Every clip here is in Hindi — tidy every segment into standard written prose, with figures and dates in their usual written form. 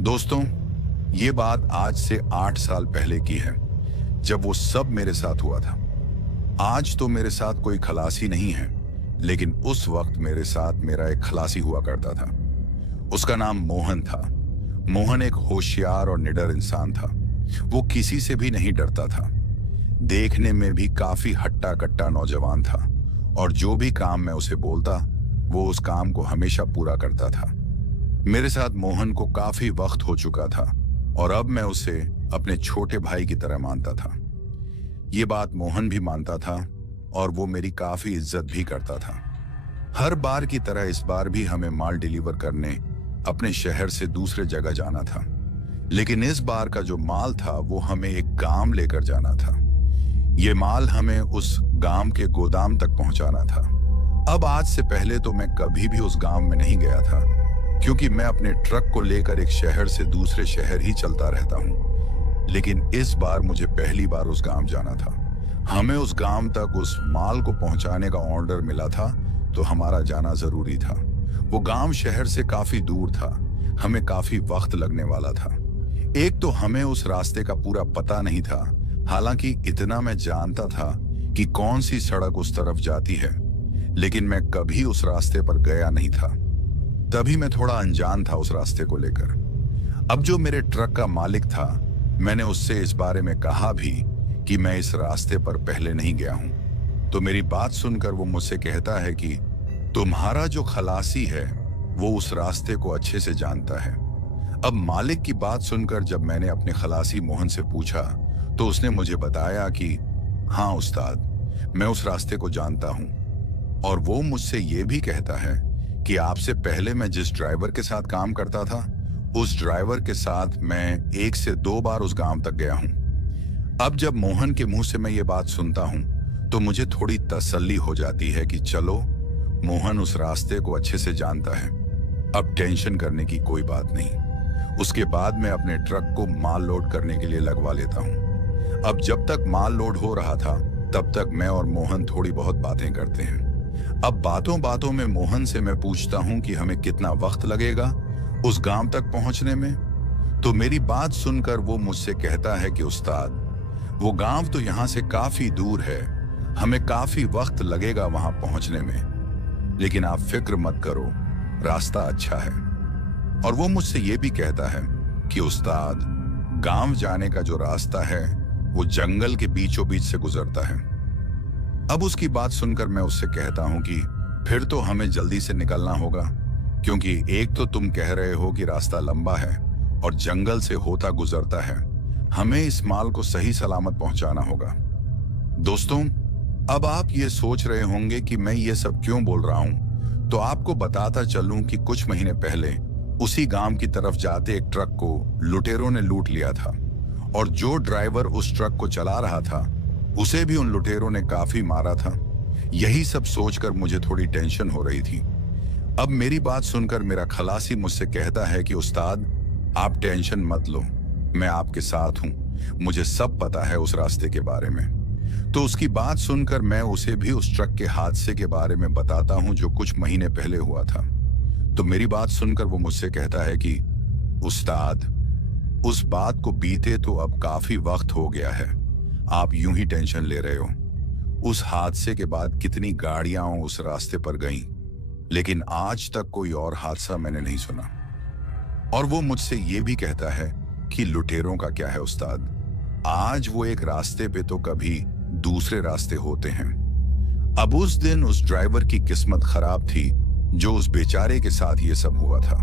दोस्तों, ये बात आज से 8 साल पहले की है, जब वो सब मेरे साथ हुआ था। आज तो मेरे साथ कोई खलासी नहीं है, लेकिन उस वक्त मेरे साथ मेरा एक खलासी हुआ करता था। उसका नाम मोहन था। मोहन एक होशियार और निडर इंसान था। वो किसी से भी नहीं डरता था। देखने में भी काफी हट्टा कट्टा नौजवान था, और जो भी काम मैं उसे बोलता, वो उस काम को हमेशा पूरा करता था। मेरे साथ मोहन को काफी वक्त हो चुका था, और अब मैं उसे अपने छोटे भाई की तरह मानता था। ये बात मोहन भी मानता था, और वो मेरी काफी इज्जत भी करता था। हर बार की तरह इस बार भी हमें माल डिलीवर करने अपने शहर से दूसरे जगह जाना था। लेकिन इस बार का जो माल था वो हमें एक गांव लेकर जाना था। ये माल हमें उस गांव के गोदाम तक पहुंचाना था। अब आज से पहले तो मैं कभी भी उस गांव में नहीं गया था, क्योंकि मैं अपने ट्रक को लेकर एक शहर से दूसरे शहर ही चलता रहता हूँ। लेकिन इस बार मुझे पहली बार उस गांव जाना था। हमें उस गांव तक उस माल को पहुंचाने का ऑर्डर मिला था, तो हमारा जाना जरूरी था। वो गांव शहर से काफी दूर था। हमें काफी वक्त लगने वाला था। एक तो हमें उस रास्ते का पूरा पता नहीं था। हालांकि इतना मैं जानता था कि कौन सी सड़क उस तरफ जाती है, लेकिन मैं कभी उस रास्ते पर गया नहीं था। तभी मैं थोड़ा अनजान था उस रास्ते को लेकर। अब जो मेरे ट्रक का मालिक था, मैंने उससे इस बारे में कहा भी कि मैं इस रास्ते पर पहले नहीं गया हूं। तो मेरी बात सुनकर वो मुझसे कहता है कि तुम्हारा जो खलासी है वो उस रास्ते को अच्छे से जानता है। अब मालिक की बात सुनकर जब मैंने अपने खलासी मोहन से पूछा, तो उसने मुझे बताया कि हाँ उस्ताद, मैं उस रास्ते को जानता हूं, और वो मुझसे ये भी कहता है कि आपसे पहले मैं जिस ड्राइवर के साथ काम करता था, उस ड्राइवर के साथ मैं 1 से 2 बार उस गांव तक गया हूं। अब जब मोहन के मुंह से मैं ये बात सुनता हूं, तो मुझे थोड़ी तसल्ली हो जाती है कि चलो, मोहन उस रास्ते को अच्छे से जानता है। अब टेंशन करने की कोई बात नहीं। उसके बाद मैं अपने ट्रक को माल लोड करने के लिए लगवा लेता हूं। अब जब तक माल लोड हो रहा था, तब तक मैं और मोहन थोड़ी बहुत बातें करते हैं। अब बातों बातों में मोहन से मैं पूछता हूं कि हमें कितना वक्त लगेगा उस गांव तक पहुंचने में। तो मेरी बात सुनकर वो मुझसे कहता है कि उस्ताद, वो गांव तो यहां से काफी दूर है, हमें काफी वक्त लगेगा वहां पहुंचने में, लेकिन आप फिक्र मत करो, रास्ता अच्छा है। और वो मुझसे ये भी कहता है कि उस्ताद, गांव जाने का जो रास्ता है वो जंगल के बीचों बीच से गुजरता है। अब उसकी बात सुनकर मैं उससे कहता हूं कि फिर तो हमें जल्दी से निकलना होगा, क्योंकि एक तो तुम कह रहे हो कि रास्ता लंबा है और जंगल से होता गुजरता है। हमें इस माल को सही सलामत पहुंचाना होगा। दोस्तों, अब आप ये सोच रहे होंगे कि मैं ये सब क्यों बोल रहा हूं, तो आपको बताता चलूं कि कुछ महीने पहले उसी गांव की तरफ जाते एक ट्रक को लुटेरों ने लूट लिया था, और जो ड्राइवर उस ट्रक को चला रहा था, उसे भी उन लुटेरों ने काफी मारा था। यही सब सोचकर मुझे थोड़ी टेंशन हो रही थी। अब मेरी बात सुनकर मेरा खलासी मुझसे कहता है कि उस्ताद, आप टेंशन मत लो, मैं आपके साथ हूं, मुझे सब पता है उस रास्ते के बारे में। तो उसकी बात सुनकर मैं उसे भी उस ट्रक के हादसे के बारे में बताता हूं जो कुछ महीने पहले हुआ था। तो मेरी बात सुनकर वो मुझसे कहता है कि उस्ताद, उस बात को बीते तो अब काफी वक्त हो गया है, आप यूं ही टेंशन ले रहे हो। उस हादसे के बाद कितनी गाड़ियां उस रास्ते पर गईं, लेकिन आज तक कोई और हादसा मैंने नहीं सुना। और वो मुझसे ये भी कहता है कि लुटेरों का क्या है उस्ताद, आज वो एक रास्ते पे तो कभी दूसरे रास्ते होते हैं। अब उस दिन उस ड्राइवर की किस्मत खराब थी जो उस बेचारे के साथ ये सब हुआ था।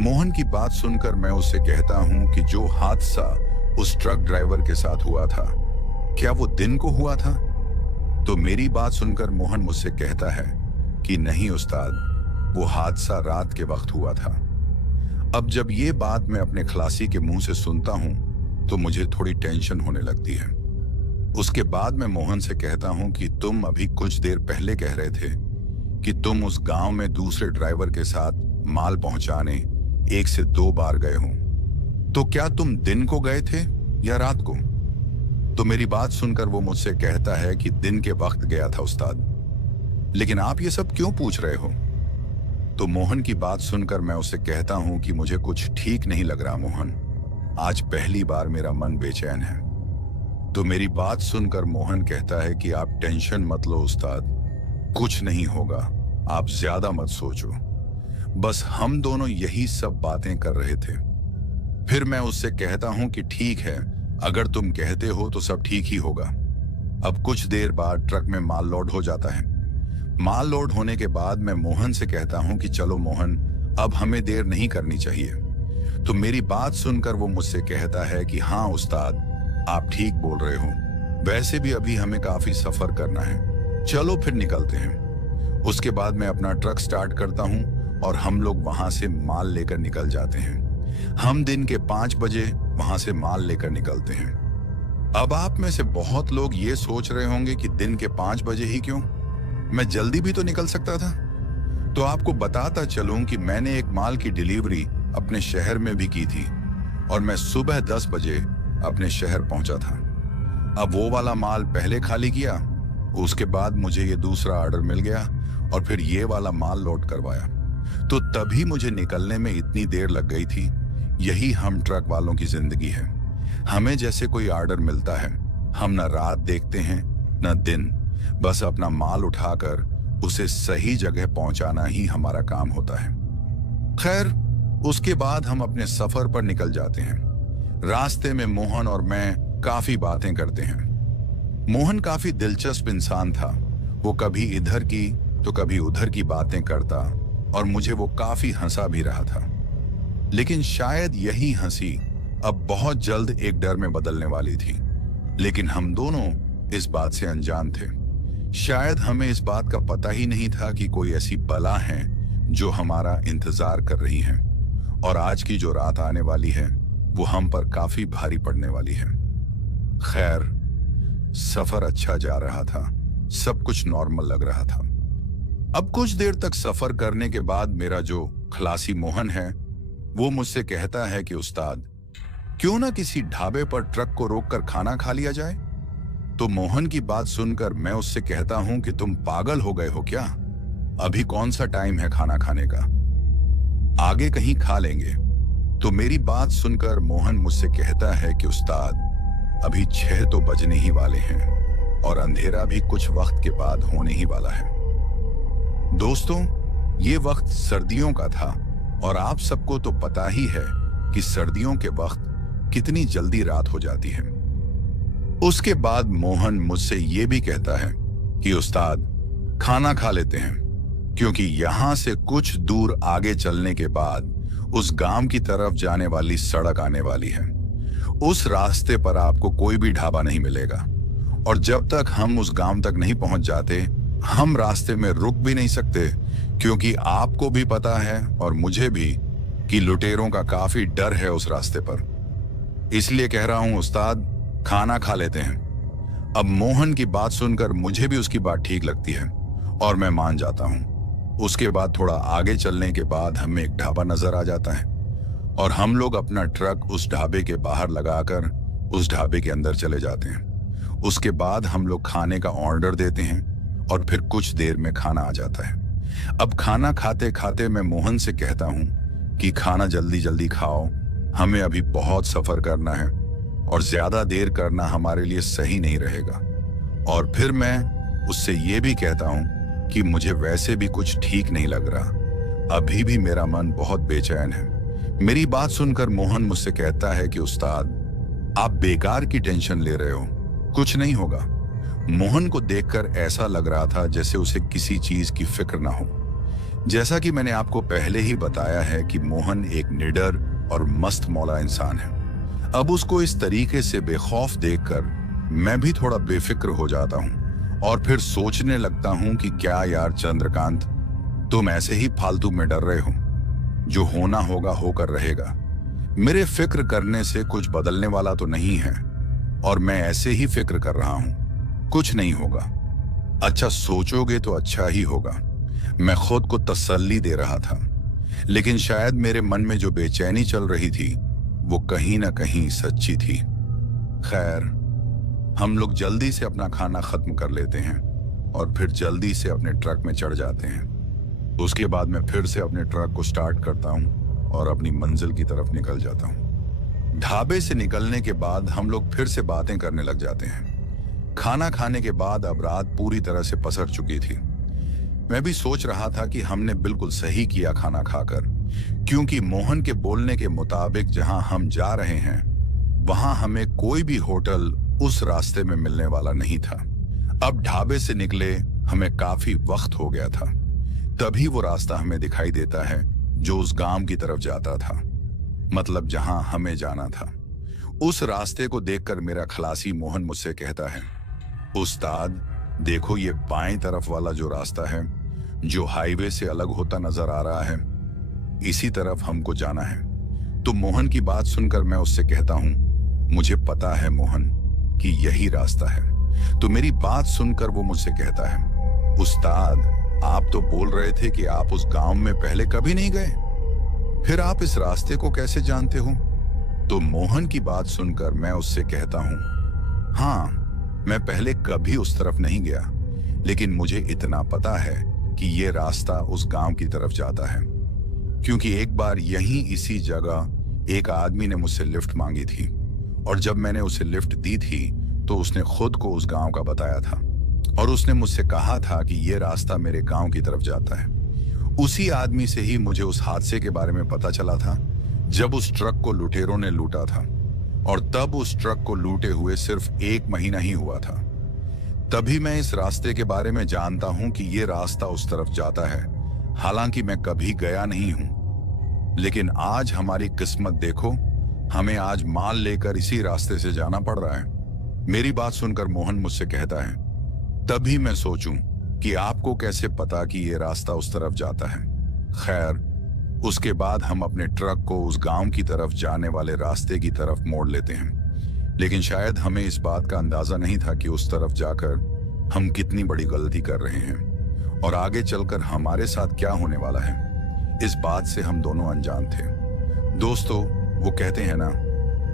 मोहन की बात सुनकर मैं उससे कहता हूं कि जो हादसा उस ट्रक ड्राइवर के साथ हुआ था, क्या वो दिन को हुआ था? तो मेरी बात सुनकर मोहन मुझसे कहता है कि नहीं उस्ताद, वो हादसा रात के वक्त हुआ था। अब जब ये बात मैं अपने खलासी के मुंह से सुनता हूं, तो मुझे थोड़ी टेंशन होने लगती है। उसके बाद मैं मोहन से कहता हूं कि तुम अभी कुछ देर पहले कह रहे थे कि तुम उस गांव में दूसरे ड्राइवर के साथ माल पहुंचाने 1 से 2 बार गए हो। तो क्या तुम दिन को गए थे या रात को? तो मेरी बात सुनकर वो मुझसे कहता है कि दिन के वक्त गया था उस्ताद। लेकिन आप ये सब क्यों पूछ रहे हो? तो मोहन की बात सुनकर मैं उसे कहता हूं कि मुझे कुछ ठीक नहीं लग रहा मोहन। आज पहली बार मेरा मन बेचैन है। तो मेरी बात सुनकर मोहन कहता है कि आप टेंशन मत लो उस्ताद, कुछ नहीं होगा, आप ज्यादा मत सोचो। बस हम दोनों यही सब बातें कर रहे थे। फिर मैं उससे कहता हूं कि ठीक है, अगर तुम कहते हो तो सब ठीक ही होगा। अब कुछ देर बाद ट्रक में माल लोड हो जाता है। माल लोड होने के बाद मैं मोहन से कहता हूं कि चलो मोहन, अब हमें देर नहीं करनी चाहिए। तो मेरी बात सुनकर वो मुझसे कहता है कि हाँ उस्ताद, आप ठीक बोल रहे हो, वैसे भी अभी हमें काफी सफर करना है, चलो फिर निकलते हैं। उसके बाद मैं अपना ट्रक स्टार्ट करता हूं और हम लोग वहां से माल लेकर निकल जाते हैं। हम दिन के 5 बजे वहां से माल लेकर निकलते हैं। अब आप में से बहुत लोग ये सोच रहे होंगे कि दिन के 5 बजे ही क्यों, मैं जल्दी भी तो निकल सकता था। तो आपको बताता चलूं कि मैंने एक माल की डिलीवरी अपने शहर में भी की थी और मैं सुबह 10 बजे अपने शहर पहुंचा था। अब वो वाला माल पहले खाली किया, उसके बाद मुझे ये दूसरा ऑर्डर मिल गया और फिर ये वाला माल लोड करवाया। तो तभी मुझे निकलने में इतनी देर लग गई थी। यही हम ट्रक वालों की जिंदगी है। हमें जैसे कोई ऑर्डर मिलता है, हम न रात देखते हैं न दिन, बस अपना माल उठाकर उसे सही जगह पहुंचाना ही हमारा काम होता है। खैर, उसके बाद हम अपने सफर पर निकल जाते हैं। रास्ते में मोहन और मैं काफी बातें करते हैं। मोहन काफी दिलचस्प इंसान था। वो कभी इधर की तो कभी उधर की बातें करता और मुझे वो काफी हंसा भी रहा था। लेकिन शायद यही हंसी अब बहुत जल्द एक डर में बदलने वाली थी। लेकिन हम दोनों इस बात से अनजान थे। शायद हमें इस बात का पता ही नहीं था कि कोई ऐसी बला है जो हमारा इंतजार कर रही है और आज की जो रात आने वाली है वो हम पर काफी भारी पड़ने वाली है। खैर, सफर अच्छा जा रहा था, सब कुछ नॉर्मल लग रहा था। अब कुछ देर तक सफर करने के बाद मेरा जो खलासी मोहन है वो मुझसे कहता है कि उस्ताद, क्यों ना किसी ढाबे पर ट्रक को रोककर खाना खा लिया जाए। तो मोहन की बात सुनकर मैं उससे कहता हूं कि तुम पागल हो गए हो क्या, अभी कौन सा टाइम है खाना खाने का, आगे कहीं खा लेंगे। तो मेरी बात सुनकर मोहन मुझसे कहता है कि उस्ताद, अभी 6 तो बजने ही वाले हैं और अंधेरा भी कुछ वक्त के बाद होने ही वाला है। दोस्तों, ये वक्त सर्दियों का था और आप सबको तो पता ही है कि सर्दियों के वक्त कितनी जल्दी रात हो जाती है। उसके बाद मोहन मुझसे ये भी कहता है कि उस्ताद, खाना खा लेते हैं, क्योंकि यहां से कुछ दूर आगे चलने के बाद उस गांव की तरफ जाने वाली सड़क आने वाली है। उस रास्ते पर आपको कोई भी ढाबा नहीं मिलेगा और जब तक हम उस गांव तक नहीं पहुंच जाते, हम रास्ते में रुक भी नहीं सकते, क्योंकि आपको भी पता है और मुझे भी कि लुटेरों का काफी डर है उस रास्ते पर। इसलिए कह रहा हूं उस्ताद, खाना खा लेते हैं। अब मोहन की बात सुनकर मुझे भी उसकी बात ठीक लगती है और मैं मान जाता हूं। उसके बाद थोड़ा आगे चलने के बाद हमें एक ढाबा नजर आ जाता है और हम लोग अपना ट्रक उस ढाबे के बाहर लगाकर उस ढाबे के अंदर चले जाते हैं। उसके बाद हम लोग खाने का ऑर्डर देते हैं और फिर कुछ देर में खाना आ जाता है। अब खाना खाते खाते मैं मोहन से कहता हूं कि खाना जल्दी जल्दी खाओ, हमें अभी बहुत सफर करना है और ज्यादा देर करना हमारे लिए सही नहीं रहेगा। और फिर मैं उससे ये भी कहता हूं कि मुझे वैसे भी कुछ ठीक नहीं लग रहा, अभी भी मेरा मन बहुत बेचैन है। मेरी बात सुनकर मोहन मुझसे कहता है कि उस्ताद, आप बेकार की टेंशन ले रहे हो, कुछ नहीं होगा। मोहन को देखकर ऐसा लग रहा था जैसे उसे किसी चीज की फिक्र ना हो। जैसा कि मैंने आपको पहले ही बताया है कि मोहन एक निडर और मस्त मौला इंसान है। अब उसको इस तरीके से बेखौफ देखकर मैं भी थोड़ा बेफिक्र हो जाता हूँ और फिर सोचने लगता हूं कि क्या यार चंद्रकांत, तुम ऐसे ही फालतू में डर रहे हो, जो होना होगा होकर रहेगा। मेरे फिक्र करने से कुछ बदलने वाला तो नहीं है और मैं ऐसे ही फिक्र कर रहा हूं, कुछ नहीं होगा। अच्छा सोचोगे तो अच्छा ही होगा, मैं खुद को तसल्ली दे रहा था। लेकिन शायद मेरे मन में जो बेचैनी चल रही थी वो कहीं ना कहीं सच्ची थी। खैर, हम लोग जल्दी से अपना खाना खत्म कर लेते हैं और फिर जल्दी से अपने ट्रक में चढ़ जाते हैं। उसके बाद मैं फिर से अपने ट्रक को स्टार्ट करता हूँ और अपनी मंजिल की तरफ निकल जाता हूँ। ढाबे से निकलने के बाद हम लोग फिर से बातें करने लग जाते हैं। खाना खाने के बाद अब रात पूरी तरह से पसर चुकी थी। मैं भी सोच रहा था कि हमने बिल्कुल सही किया खाना खाकर, क्योंकि मोहन के बोलने के मुताबिक जहां हम जा रहे हैं वहां हमें कोई भी होटल उस रास्ते में मिलने वाला नहीं था। अब ढाबे से निकले हमें काफी वक्त हो गया था। तभी वो रास्ता हमें दिखाई देता है जो उस गांव की तरफ जाता था, मतलब जहां हमें जाना था। उस रास्ते को देखकर मेरा खलासी मोहन मुझसे कहता है, उस्ताद देखो, ये बाएं तरफ वाला जो रास्ता है जो हाईवे से अलग होता नजर आ रहा है, इसी तरफ हमको जाना है। तो मोहन की बात सुनकर मैं उससे कहता हूं, मुझे पता है मोहन कि यही रास्ता है। तो मेरी बात सुनकर वो मुझसे कहता है, उस्ताद आप तो बोल रहे थे कि आप उस गांव में पहले कभी नहीं गए, फिर आप इस रास्ते को कैसे जानते हो? तो मोहन की बात सुनकर मैं उससे कहता हूं, हाँ मैं पहले कभी उस तरफ नहीं गया, लेकिन मुझे इतना पता है कि ये रास्ता उस गांव की तरफ जाता है, क्योंकि एक बार यहीं इसी जगह एक आदमी ने मुझसे लिफ्ट मांगी थी, और जब मैंने उसे लिफ्ट दी थी तो उसने खुद को उस गांव का बताया था और उसने मुझसे कहा था कि यह रास्ता मेरे गांव की तरफ जाता है। उसी आदमी से ही मुझे उस हादसे के बारे में पता चला था जब उस ट्रक को लुटेरों ने लूटा था, और तब उस ट्रक को लूटे हुए सिर्फ 1 महीना ही हुआ था। तभी मैं इस रास्ते के बारे में जानता हूं कि यह रास्ता उस तरफ जाता है, हालांकि मैं कभी गया नहीं हूं। लेकिन आज हमारी किस्मत देखो, हमें आज माल लेकर इसी रास्ते से जाना पड़ रहा है। मेरी बात सुनकर मोहन मुझसे कहता है, तभी मैं सोचूं कि आपको कैसे पता कि यह रास्ता उस तरफ जाता है। खैर, उसके बाद हम अपने ट्रक को उस गांव की तरफ जाने वाले रास्ते की तरफ मोड़ लेते हैं, लेकिन शायद हमें इस बात का अंदाजा नहीं था कि उस तरफ जाकर हम कितनी बड़ी गलती कर रहे हैं और आगे चलकर हमारे साथ क्या होने वाला है, इस बात से हम दोनों अनजान थे। दोस्तों, वो कहते हैं ना,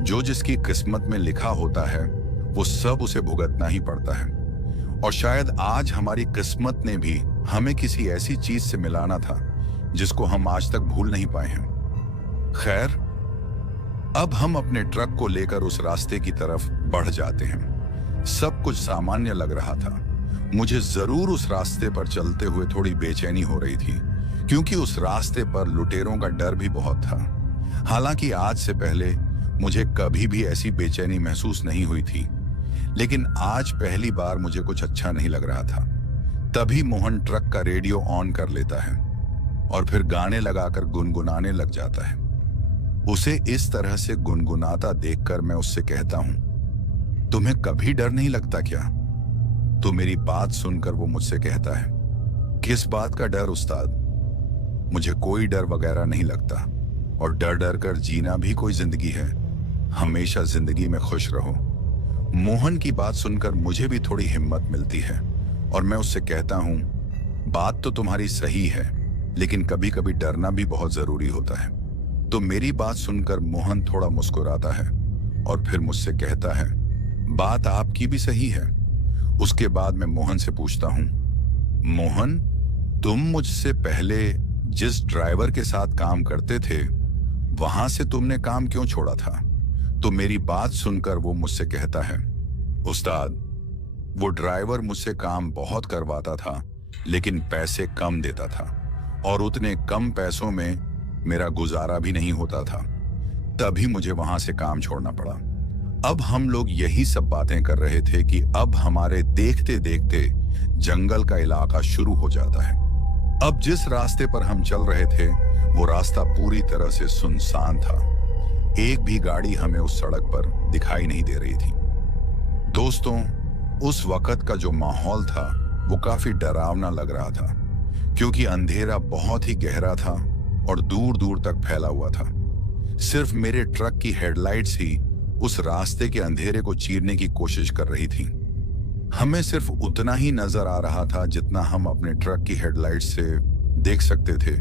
जो जिसकी किस्मत में लिखा होता है वो सब उसे भुगतना ही पड़ता है, और शायद आज हमारी किस्मत ने भी हमें किसी ऐसी चीज से मिलाना था जिसको हम आज तक भूल नहीं पाए हैं। खैर, अब हम अपने ट्रक को लेकर उस रास्ते की तरफ बढ़ जाते हैं। सब कुछ सामान्य लग रहा था। मुझे जरूर उस रास्ते पर चलते हुए थोड़ी बेचैनी हो रही थी, क्योंकि उस रास्ते पर लुटेरों का डर भी बहुत था। हालांकि आज से पहले मुझे कभी भी ऐसी बेचैनी महसूस नहीं हुई थी, लेकिन आज पहली बार मुझे कुछ अच्छा नहीं लग रहा था। तभी मोहन ट्रक का रेडियो ऑन कर लेता है और फिर गाने लगाकर गुनगुनाने लग जाता है। उसे इस तरह से गुनगुनाता देखकर मैं उससे कहता हूं, तुम्हें कभी डर नहीं लगता क्या? तो मेरी बात सुनकर वो मुझसे कहता है, किस बात का डर उस्ताद? मुझे कोई डर वगैरह नहीं लगता, और डर डर कर जीना भी कोई जिंदगी है। हमेशा जिंदगी में खुश रहो। मोहन की बात सुनकर मुझे भी थोड़ी हिम्मत मिलती है और मैं उससे कहता हूं, बात तो तुम्हारी सही है, लेकिन कभी कभी डरना भी बहुत जरूरी होता है। तो मेरी बात सुनकर मोहन थोड़ा मुस्कुराता है और फिर मुझसे कहता है, बात आपकी भी सही है। उसके बाद मैं मोहन से पूछता हूं, मोहन, तुम मुझसे पहले जिस ड्राइवर के साथ काम करते थे वहां से तुमने काम क्यों छोड़ा था? तो मेरी बात सुनकर वो मुझसे कहता है, उस्ताद, वो ड्राइवर मुझसे काम बहुत करवाता था, लेकिन पैसे कम देता था, और उतने कम पैसों में मेरा गुजारा भी नहीं होता था। तभी मुझे वहां से काम छोड़ना पड़ा। अब हम लोग यही सब बातें कर रहे थे कि अब हमारे देखते देखते जंगल का इलाका शुरू हो जाता है। अब जिस रास्ते पर हम चल रहे थे वो रास्ता पूरी तरह से सुनसान था। एक भी गाड़ी हमें उस सड़क पर दिखाई नहीं दे रही थी। दोस्तों, उस वक्त का जो माहौल था वो काफी डरावना लग रहा था, क्योंकि अंधेरा बहुत ही गहरा था और दूर दूर तक फैला हुआ था। सिर्फ मेरे ट्रक की हेडलाइट्स ही उस रास्ते के अंधेरे को चीरने की कोशिश कर रही थी। हमें सिर्फ उतना ही नजर आ रहा था जितना हम अपने ट्रक की हेडलाइट से देख सकते थे,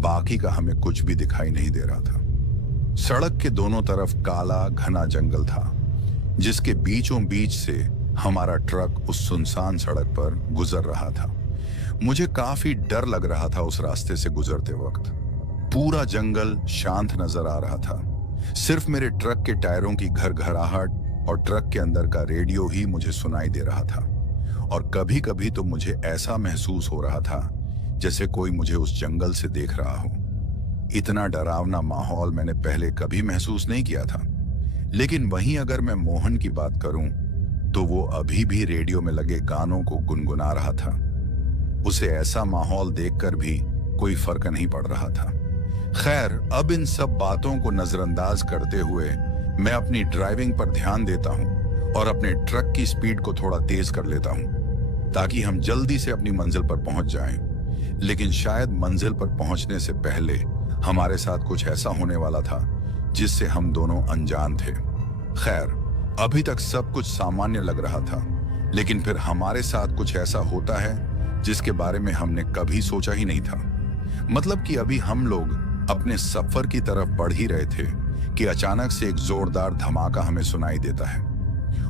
बाकी का हमें कुछ भी दिखाई नहीं दे रहा था। सड़क के दोनों तरफ काला घना जंगल था, जिसके बीचों बीच से हमारा ट्रक उस सुनसान सड़क पर गुजर रहा था। मुझे काफी डर लग रहा था उस रास्ते से गुजरते वक्त। पूरा जंगल शांत नजर आ रहा था। सिर्फ मेरे ट्रक के टायरों की घरघराहट और ट्रक के अंदर का रेडियो ही मुझे सुनाई दे रहा था। और कभी कभी तो मुझे ऐसा महसूस हो रहा था जैसे कोई मुझे उस जंगल से देख रहा हो। इतना डरावना माहौल मैंने पहले कभी महसूस नहीं किया था। लेकिन वहीं अगर मैं मोहन की बात करूं तो वो अभी भी रेडियो में लगे गानों को गुनगुना रहा था। उसे ऐसा माहौल देखकर भी कोई फर्क नहीं पड़ रहा था। खैर, अब इन सब बातों को नजरअंदाज करते हुए मैं अपनी ड्राइविंग पर ध्यान देता हूं और अपने ट्रक की स्पीड को थोड़ा तेज कर लेता हूं ताकि हम जल्दी से अपनी मंजिल पर पहुंच जाएं। लेकिन शायद मंजिल पर पहुंचने से पहले हमारे साथ कुछ ऐसा होने वाला था जिससे हम दोनों अनजान थे। खैर, अभी तक सब कुछ सामान्य लग रहा था, लेकिन फिर हमारे साथ कुछ ऐसा होता है जिसके बारे में हमने कभी सोचा ही नहीं था। मतलब कि अभी हम लोग अपने सफर की तरफ बढ़ ही रहे थे कि अचानक से एक जोरदार धमाका हमें सुनाई देता है।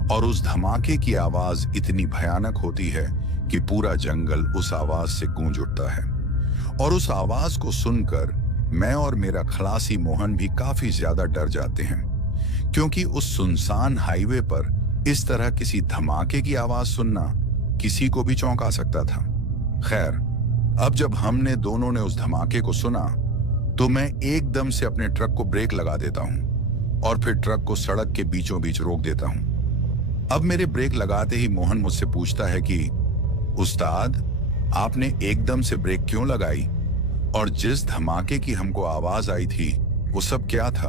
और उस धमाके की आवाज इतनी भयानक होती है कि पूरा जंगल उस आवाज से गूंज उठता है। और उस आवाज को सुनकर मैं और मेरा खलासी मोहन भी काफी ज्यादा डर जाते हैं, क्योंकि उस सुनसान हाईवे पर इस तरह किसी धमाके की आवाज सुनना किसी को भी चौंका सकता था। खैर, अब जब हमने दोनों ने उस धमाके को सुना तो मैं एकदम से अपने ट्रक को ब्रेक लगा देता हूं और फिर ट्रक को सड़क के बीचों बीच रोक देता हूं। अब मेरे ब्रेक लगाते ही मोहन मुझसे पूछता है कि उस्ताद, आपने एकदम से ब्रेक क्यों लगाई? और जिस धमाके की हमको आवाज आई थी वो सब क्या था?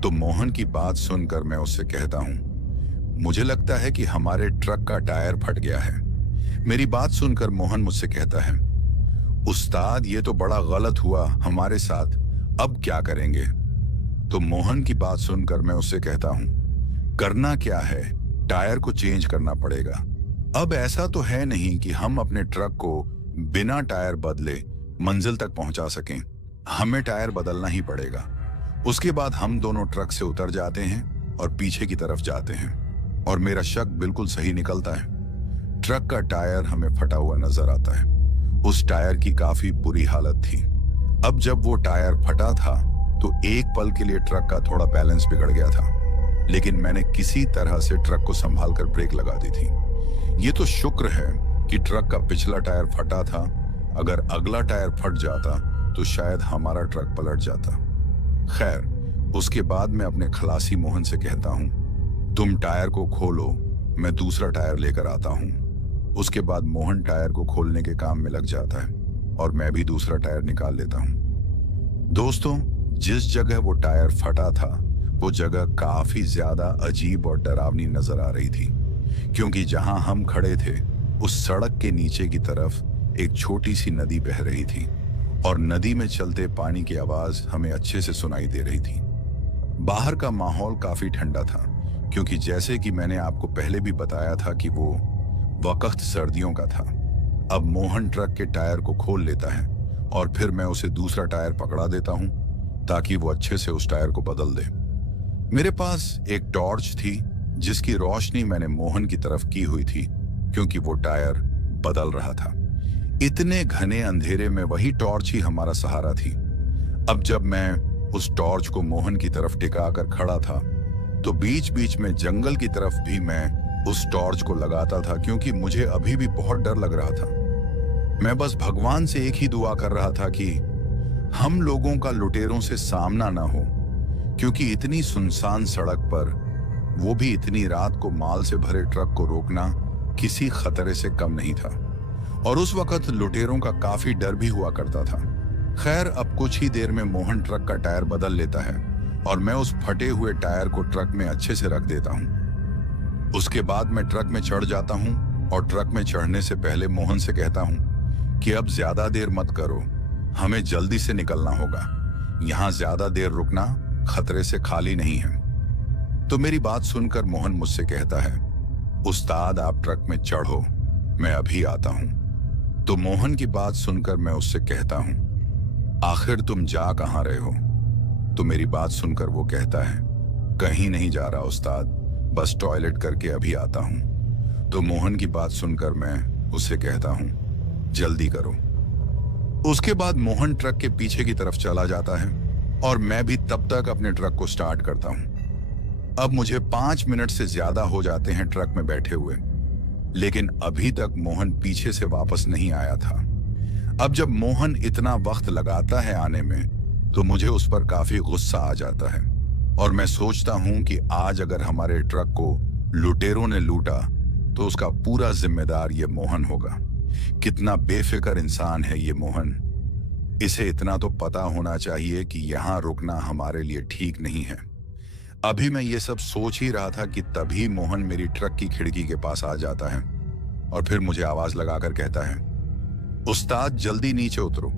तो मोहन की बात सुनकर मैं उससे कहता हूं, मुझे लगता है कि हमारे ट्रक का टायर फट गया है। मेरी बात सुनकर मोहन मुझसे कहता है, उस्ताद, ये तो बड़ा गलत हुआ हमारे साथ, अब क्या करेंगे? तो मोहन की बात सुनकर मैं उससे कहता हूं, करना क्या है, टायर को चेंज करना पड़ेगा। अब ऐसा तो है नहीं कि हम अपने ट्रक को बिना टायर बदले मंजिल तक पहुंचा सकें। हमें टायर बदलना ही पड़ेगा। उसके बाद हम दोनों ट्रक से उतर जाते हैं और पीछे की तरफ जाते हैं। और मेरा शक बिल्कुल सही निकलता है। ट्रक का टायर हमें फटा हुआ नजर आता है। उस टायर की काफी बुरी हालत थी। अब जब वो टायर फटा था तो एक पल के लिए ट्रक का थोड़ा बैलेंस बिगड़ गया था, लेकिन मैंने किसी तरह से ट्रक को संभालकर ब्रेक लगा दी थी। ये तो शुक्र है कि ट्रक का पिछला टायर फटा था। अगर अगला टायर फट जाता तो शायद हमारा ट्रक पलट जाता। खैर, उसके बाद मैं अपने खलासी मोहन से कहता हूं, तुम टायर को खोलो, मैं दूसरा टायर लेकर आता हूं। उसके बाद मोहन टायर को खोलने के काम में लग जाता है और मैं भी दूसरा टायर निकाल लेता हूं। दोस्तों, जिस जगह वो टायर फटा था वो जगह काफी ज्यादा अजीब और डरावनी नजर आ रही थी, क्योंकि जहां हम खड़े थे उस सड़क के नीचे की तरफ एक छोटी सी नदी बह रही थी और नदी में चलते पानी की आवाज हमें अच्छे से सुनाई दे रही थी। बाहर का माहौल काफी ठंडा था, क्योंकि जैसे कि मैंने आपको पहले भी बताया था कि वो वक्त सर्दियों का था। अब मोहन ट्रक के टायर को खोल लेता है और फिर मैं उसे दूसरा टायर पकड़ा देता हूं ताकि वो अच्छे से उस टायर को बदल दे। मेरे पास एक टॉर्च थी जिसकी रोशनी मैंने मोहन की तरफ की हुई थी, क्योंकि वो टायर बदल रहा था। इतने घने अंधेरे में वही टॉर्च ही हमारा सहारा थी। अब जब मैं उस टॉर्च को मोहन की तरफ टिकाकर खड़ा था तो बीच बीच में जंगल की तरफ भी मैं उस टॉर्च को लगाता था, क्योंकि मुझे अभी भी बहुत डर लग रहा था। मैं बस भगवान से एक ही दुआ कर रहा था कि हम लोगों का लुटेरों से सामना ना हो, क्योंकि इतनी सुनसान सड़क पर, वो भी इतनी रात को, माल से भरे ट्रक को रोकना किसी खतरे से कम नहीं था। और उस वक्त लुटेरों का काफी डर भी हुआ करता था। खैर, अब कुछ ही देर में मोहन ट्रक का टायर बदल लेता है और मैं उस फटे हुए टायर को ट्रक में अच्छे से रख देता हूं। उसके बाद मैं ट्रक में चढ़ जाता हूं और ट्रक में चढ़ने से पहले मोहन से कहता हूं कि अब ज्यादा देर मत करो, हमें जल्दी से निकलना होगा। यहां ज्यादा देर रुकना खतरे से खाली नहीं है। तो मेरी बात सुनकर मोहन मुझसे कहता है, उस्ताद, आप ट्रक में चढ़ो, मैं अभी आता हूं। तो मोहन की बात सुनकर मैं उससे कहता हूं, आखिर तुम जा कहां रहे हो? तो मेरी बात सुनकर वो कहता है, कहीं नहीं जा रहा उस्ताद, बस टॉयलेट करके अभी आता हूं। तो मोहन की बात सुनकर मैं उससे कहता हूं, जल्दी करो। उसके बाद मोहन ट्रक के पीछे की तरफ चला जाता है और मैं भी तब तक अपने ट्रक को स्टार्ट करता हूं। अब मुझे 5 मिनट से ज्यादा हो जाते हैं ट्रक में बैठे हुए, लेकिन अभी तक मोहन पीछे से वापस नहीं आया था। अब जब मोहन इतना वक्त लगाता है आने में, तो मुझे उस पर काफी गुस्सा आ जाता है और मैं सोचता हूं कि आज अगर हमारे ट्रक को लुटेरों ने लूटा तो उसका पूरा जिम्मेदार ये मोहन होगा। कितना बेफिक्र इंसान है ये मोहन। इसे इतना तो पता होना चाहिए कि यहाँ रुकना हमारे लिए ठीक नहीं है। अभी मैं ये सब सोच ही रहा था कि तभी मोहन मेरी ट्रक की खिड़की के पास आ जाता है और फिर मुझे आवाज लगाकर कहता है, उस्ताद जल्दी नीचे उतरो।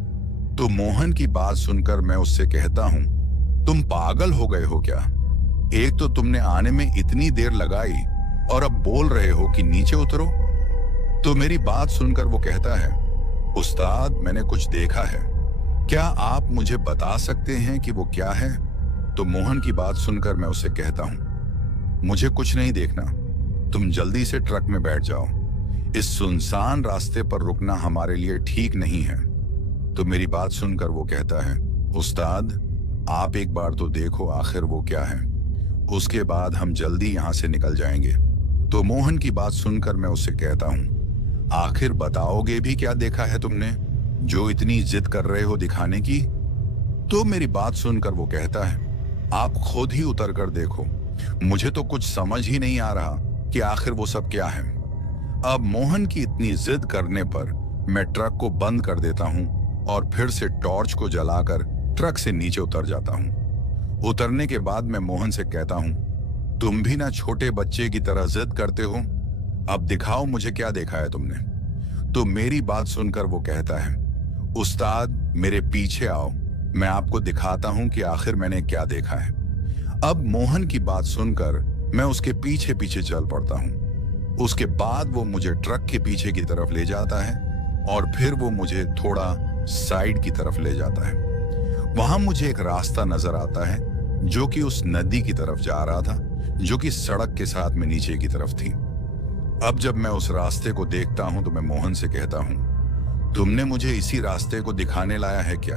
तो मोहन की बात सुनकर मैं उससे कहता हूं, तुम पागल हो गए हो क्या? एक तो तुमने आने में इतनी देर लगाई और अब बोल रहे हो कि नीचे उतरो। तो मेरी बात सुनकर वो कहता है, उस्ताद मैंने कुछ देखा है, क्या आप मुझे बता सकते हैं कि वो क्या है? तो मोहन की बात सुनकर मैं उससे कहता हूं, मुझे कुछ नहीं देखना, तुम जल्दी से ट्रक में बैठ जाओ। इस सुनसान रास्ते पर रुकना हमारे लिए ठीक नहीं है। तो मेरी बात सुनकर वो कहता है, उस्ताद आप एक बार तो देखो आखिर वो क्या है, उसके बाद हम जल्दी यहां से निकल जाएंगे। तो मोहन की बात सुनकर मैं उससे कहता हूं, आखिर बताओगे भी क्या देखा है तुमने जो इतनी जिद कर रहे हो दिखाने की? तो मेरी बात सुनकर वो कहता है, आप खुद ही उतर कर देखो, मुझे तो कुछ समझ ही नहीं आ रहा कि आखिर वो सब क्या है। अब मोहन की इतनी जिद करने पर मैं ट्रक को बंद कर देता हूं और फिर से टॉर्च को जलाकर ट्रक से नीचे उतर जाता हूं। उतरने के बाद मैं मोहन से कहता हूं, तुम भी ना छोटे बच्चे की तरह जिद करते हो, अब दिखाओ मुझे क्या देखा है तुमने। तो मेरी बात सुनकर वो कहता है, उस्ताद मेरे पीछे आओ, मैं आपको दिखाता हूं कि आखिर मैंने क्या देखा है। अब मोहन की बात सुनकर मैं उसके पीछे पीछे चल पड़ता हूं। उसके बाद वो मुझे ट्रक के पीछे की तरफ ले जाता है और फिर वो मुझे थोड़ा साइड की तरफ ले जाता है। वहां मुझे एक रास्ता नजर आता है जो कि उस नदी की तरफ जा रहा था, जो कि सड़क के साथ में नीचे की तरफ थी। अब जब मैं उस रास्ते को देखता हूं तो मैं मोहन से कहता हूं, तुमने मुझे इसी रास्ते को दिखाने लाया है क्या?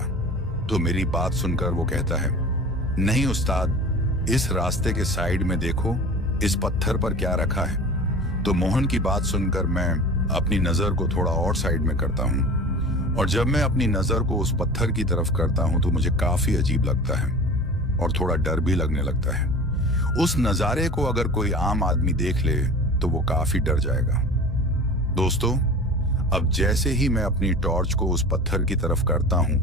तो मेरी बात सुनकर वो कहता है, नहीं उस्ताद, इस रास्ते के साइड में देखो, इस पत्थर पर क्या रखा है। तो मोहन की बात सुनकर मैं अपनी नजर को थोड़ा और साइड में करता हूं और जब मैं अपनी नजर को उस पत्थर की तरफ करता हूं तो मुझे काफी अजीब लगता है और थोड़ा डर भी लगने लगता है। उस नजारे को अगर कोई आम आदमी देख ले तो वो काफी डर जाएगा। दोस्तों, अब जैसे ही मैं अपनी टॉर्च को उस पत्थर की तरफ करता हूं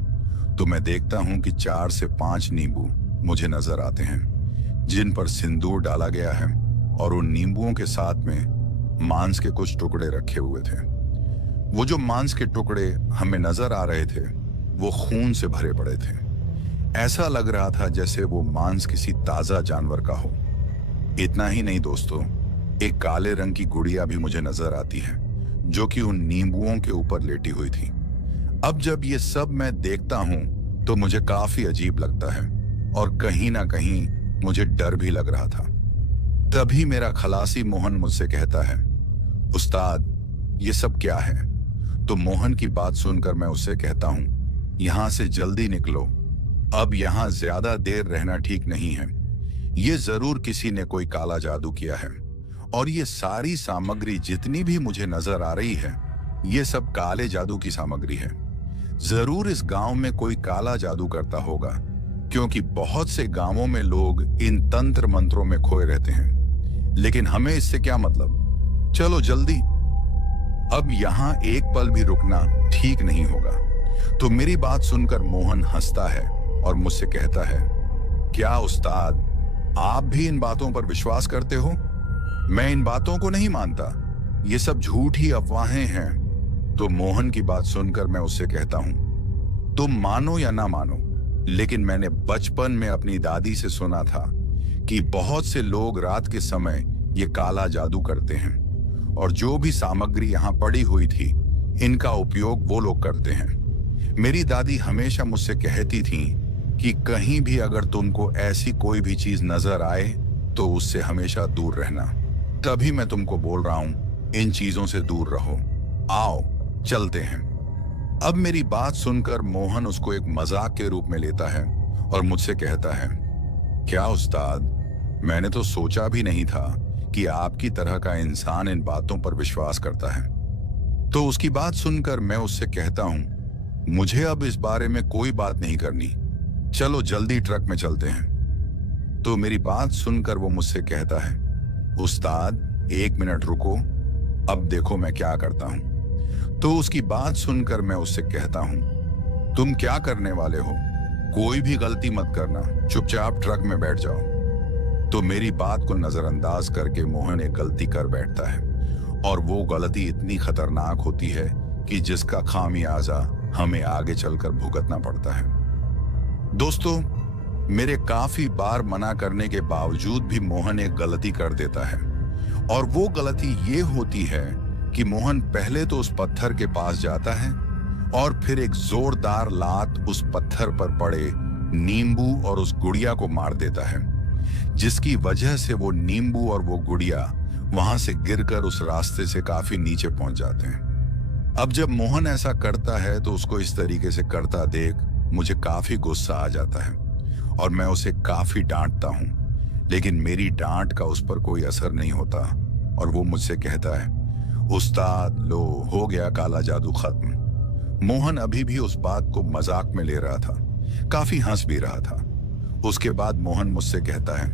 तो मैं देखता हूं कि 4 से 5 नींबू मुझे नजर आते हैं जिन पर सिंदूर डाला गया है और उन नींबुओं के साथ में मांस के कुछ टुकड़े रखे हुए थे। वो जो मांस के टुकड़े हमें नजर आ रहे थे वो खून से भरे पड़े थे। ऐसा लग रहा था जैसे वो मांस किसी ताजा जानवर का हो। इतना ही नहीं दोस्तों, एक काले रंग की गुड़िया भी मुझे नजर आती है जो कि उन नींबुओं के ऊपर लेटी हुई थी। अब जब ये सब मैं देखता हूं तो मुझे काफी अजीब लगता है और कहीं ना कहीं मुझे डर भी लग रहा था। तभी मेरा खलासी मोहन मुझसे कहता है, उस्ताद ये सब क्या है? तो मोहन की बात सुनकर मैं उससे कहता हूं, यहां से जल्दी निकलो, अब यहां ज्यादा देर रहना ठीक नहीं है। ये जरूर किसी ने कोई काला जादू किया है और ये सारी सामग्री जितनी भी मुझे नजर आ रही है ये सब काले जादू की सामग्री है। जरूर इस गांव में कोई काला जादू करता होगा क्योंकि बहुत से गांवों में लोग इन तंत्र मंत्रों में खोए रहते हैं, लेकिन हमें इससे क्या मतलब। चलो जल्दी, अब यहां एक पल भी रुकना ठीक नहीं होगा। तो मेरी बात सुनकर मोहन हंसता है और मुझसे कहता है, क्या उस्ताद आप भी इन बातों पर विश्वास करते हो? मैं इन बातों को नहीं मानता, ये सब झूठी अफवाहें हैं। तो मोहन की बात सुनकर मैं उससे कहता हूं, तुम मानो या ना मानो, लेकिन मैंने बचपन में अपनी दादी से सुना था कि बहुत से लोग रात के समय ये काला जादू करते हैं और जो भी सामग्री यहाँ पड़ी हुई थी इनका उपयोग वो लोग करते हैं। मेरी दादी हमेशा मुझसे कहती थी कि कहीं भी अगर तुमको ऐसी कोई भी चीज नजर आए तो उससे हमेशा दूर रहना। तभी मैं तुमको बोल रहा हूं, इन चीजों से दूर रहो। आओ चलते हैं। अब मेरी बात सुनकर मोहन उसको एक मजाक के रूप में लेता है और मुझसे कहता है, क्या उस्ताद, मैंने तो सोचा भी नहीं था कि आपकी तरह का इंसान इन बातों पर विश्वास करता है। तो उसकी बात सुनकर मैं उससे कहता हूं, मुझे अब इस बारे में कोई बात नहीं करनी, चलो जल्दी ट्रक में चलते हैं। तो मेरी बात सुनकर वो मुझसे कहता है, उस्ताद 1 मिनट रुको, अब देखो मैं क्या करता हूं। तो उसकी बात सुनकर मैं उससे कहता हूं, तुम क्या करने वाले हो, कोई भी गलती मत करना, चुपचाप ट्रक में बैठ जाओ। तो मेरी बात को नजरअंदाज करके मोहन एक गलती कर बैठता है और वो गलती इतनी खतरनाक होती है कि जिसका खामियाजा हमें आगे चलकर भुगतना पड़ता है। दोस्तों, मेरे काफी बार मना करने के बावजूद भी मोहन एक गलती कर देता है और वो गलती ये होती है कि मोहन पहले तो उस पत्थर के पास जाता है और फिर एक जोरदार लात उस पत्थर पर पड़े नींबू और उस गुड़िया को मार देता है, जिसकी वजह से वो नींबू और वो गुड़िया वहां से गिरकर उस रास्ते से काफी नीचे पहुंच जाते हैं। अब जब मोहन ऐसा करता है तो उसको इस तरीके से करता देख मुझे काफी गुस्सा आ जाता है और मैं उसे काफी डांटता हूं, लेकिन मेरी डांट का उस पर कोई असर नहीं होता और वो मुझसे कहता है, उस्ताद लो, हो गया काला जादू खत्म। मोहन अभी भी उस बात को मजाक में ले रहा था, काफी हंस भी रहा था। उसके बाद मोहन मुझसे कहता है,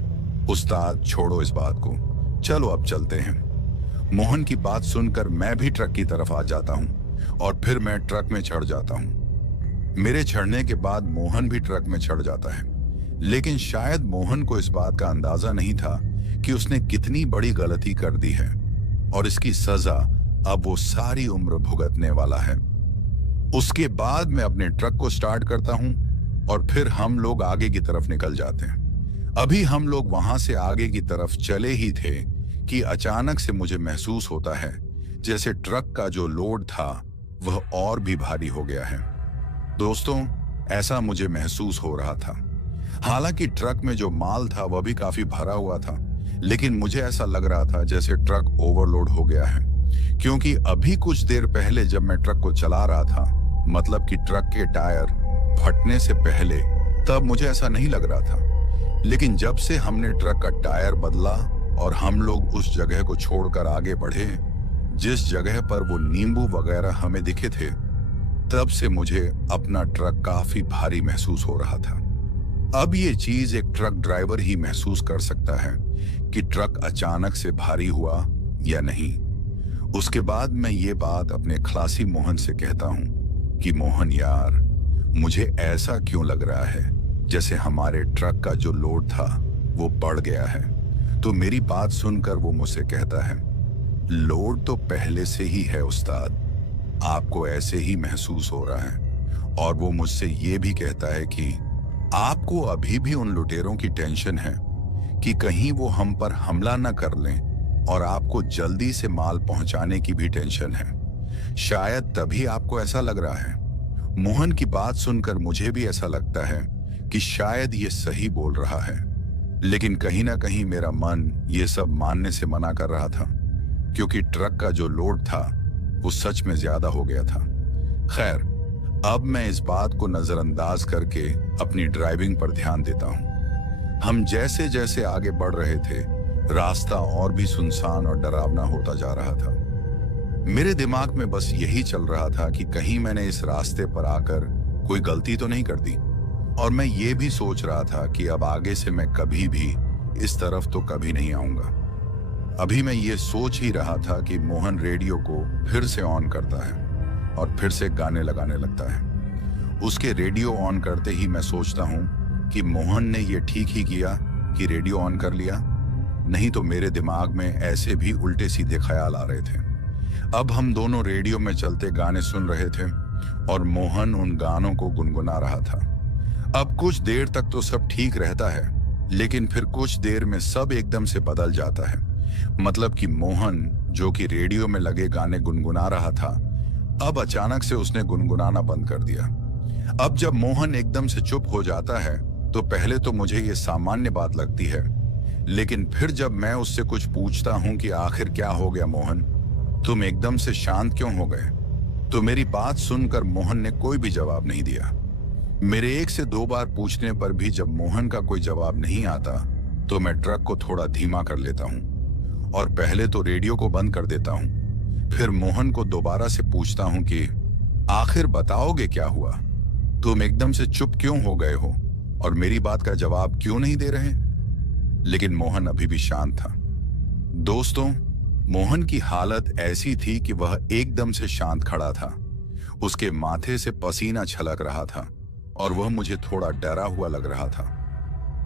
उस्ताद छोड़ो इस बात को, चलो अब चलते हैं। मोहन की बात सुनकर मैं भी ट्रक की तरफ आ जाता हूं और फिर मैं ट्रक में चढ़ जाता हूं। मेरे चढ़ने के बाद मोहन भी ट्रक में चढ़ जाता है, लेकिन शायद मोहन को इस बात का अंदाजा नहीं था कि उसने कितनी बड़ी गलती कर दी है और इसकी सजा अब वो सारी उम्र भुगतने वाला है। उसके बाद मैं अपने ट्रक को स्टार्ट करता हूं और फिर हम लोग आगे की तरफ निकल जाते हैं। अभी हम लोग वहां से आगे की तरफ चले ही थे कि अचानक से मुझे महसूस होता है जैसे ट्रक का जो लोड था वह और भी भारी हो गया है। दोस्तों, ऐसा मुझे महसूस हो रहा था। हालांकि ट्रक में जो माल था वह भी काफी भरा हुआ था, लेकिन मुझे ऐसा लग रहा था जैसे ट्रक ओवरलोड हो गया है, क्योंकि अभी कुछ देर पहले जब मैं ट्रक को चला रहा था, मतलब कि ट्रक के टायर फटने से पहले, तब मुझे ऐसा नहीं लग रहा था। लेकिन जब से हमने ट्रक का टायर बदला और हम लोग उस जगह को छोड़कर आगे बढ़े जिस जगह पर वो नींबू वगैरह हमें दिखे थे, तब से मुझे अपना ट्रक काफी भारी महसूस हो रहा था। अब ये चीज एक ट्रक ड्राइवर ही महसूस कर सकता है कि ट्रक अचानक से भारी हुआ या नहीं। उसके बाद मैं ये बात अपने खलासी मोहन से कहता हूं कि मोहन यार, मुझे ऐसा क्यों लग रहा है जैसे हमारे ट्रक का जो लोड था वो बढ़ गया है। तो मेरी बात सुनकर वो मुझसे कहता है, लोड तो पहले से ही है उस्ताद, आपको ऐसे ही महसूस हो रहा है। और वो मुझसे ये भी कहता है कि आपको अभी भी उन लुटेरों की टेंशन है कि कहीं वो हम पर हमला न कर लें, और आपको जल्दी से माल पहुंचाने की भी टेंशन है। शायद तभी आपको ऐसा लग रहा है। मोहन की बात सुनकर मुझे भी ऐसा लगता है कि शायद ये सही बोल रहा है, लेकिन कहीं ना कहीं मेरा मन ये सब मानने से मना कर रहा था, क्योंकि ट्रक का जो लोड था वो सच में ज्यादा हो गया था। खैर, अब मैं इस बात को नजरअंदाज करके अपनी ड्राइविंग पर ध्यान देता हूं। हम जैसे जैसे आगे बढ़ रहे थे, रास्ता और भी सुनसान और डरावना होता जा रहा था। मेरे दिमाग में बस यही चल रहा था कि कहीं मैंने इस रास्ते पर आकर कोई गलती तो नहीं कर दी, और मैं ये भी सोच रहा था कि अब आगे से मैं कभी भी इस तरफ तो कभी नहीं आऊंगा। अभी मैं ये सोच ही रहा था कि मोहन रेडियो को फिर से ऑन करता है और फिर से गाने लगाने लगता है। उसके रेडियो ऑन करते ही मैं सोचता हूं कि मोहन ने ये ठीक ही किया कि रेडियो ऑन कर लिया, नहीं तो मेरे दिमाग में ऐसे भी उल्टे सीधे ख्याल आ रहे थे। अब हम दोनों रेडियो में चलते गाने सुन रहे थे और मोहन उन गानों को गुनगुना रहा था। अब कुछ देर तक तो सब ठीक रहता है, लेकिन फिर कुछ देर में सब एकदम से बदल जाता है। मतलब कि मोहन, जो कि रेडियो में लगे गाने गुनगुना रहा था, अब अचानक से उसने गुनगुनाना बंद कर दिया। अब जब मोहन एकदम से चुप हो जाता है तो पहले तो मुझे ये सामान्य बात लगती है, लेकिन फिर जब मैं उससे कुछ पूछता हूं कि आखिर क्या हो गया मोहन, तुम एकदम से शांत क्यों हो गए, तो मेरी बात सुनकर मोहन ने कोई भी जवाब नहीं दिया। मेरे 1 से 2 बार पूछने पर भी जब मोहन का कोई जवाब नहीं आता तो मैं ट्रक को थोड़ा धीमा कर लेता हूँ और पहले तो रेडियो को बंद कर देता हूँ। फिर मोहन को दोबारा से पूछता हूँ कि आखिर बताओगे क्या हुआ? तुम एकदम से चुप क्यों हो गए हो और मेरी बात का जवाब क्यों नहीं दे रहे? लेकिन मोहन अभी भी शांत था। दोस्तों, मोहन की हालत ऐसी थी कि वह एकदम से शांत खड़ा था। उसके माथे से पसीना छलक रहा था और वह मुझे थोड़ा डरा हुआ लग रहा था।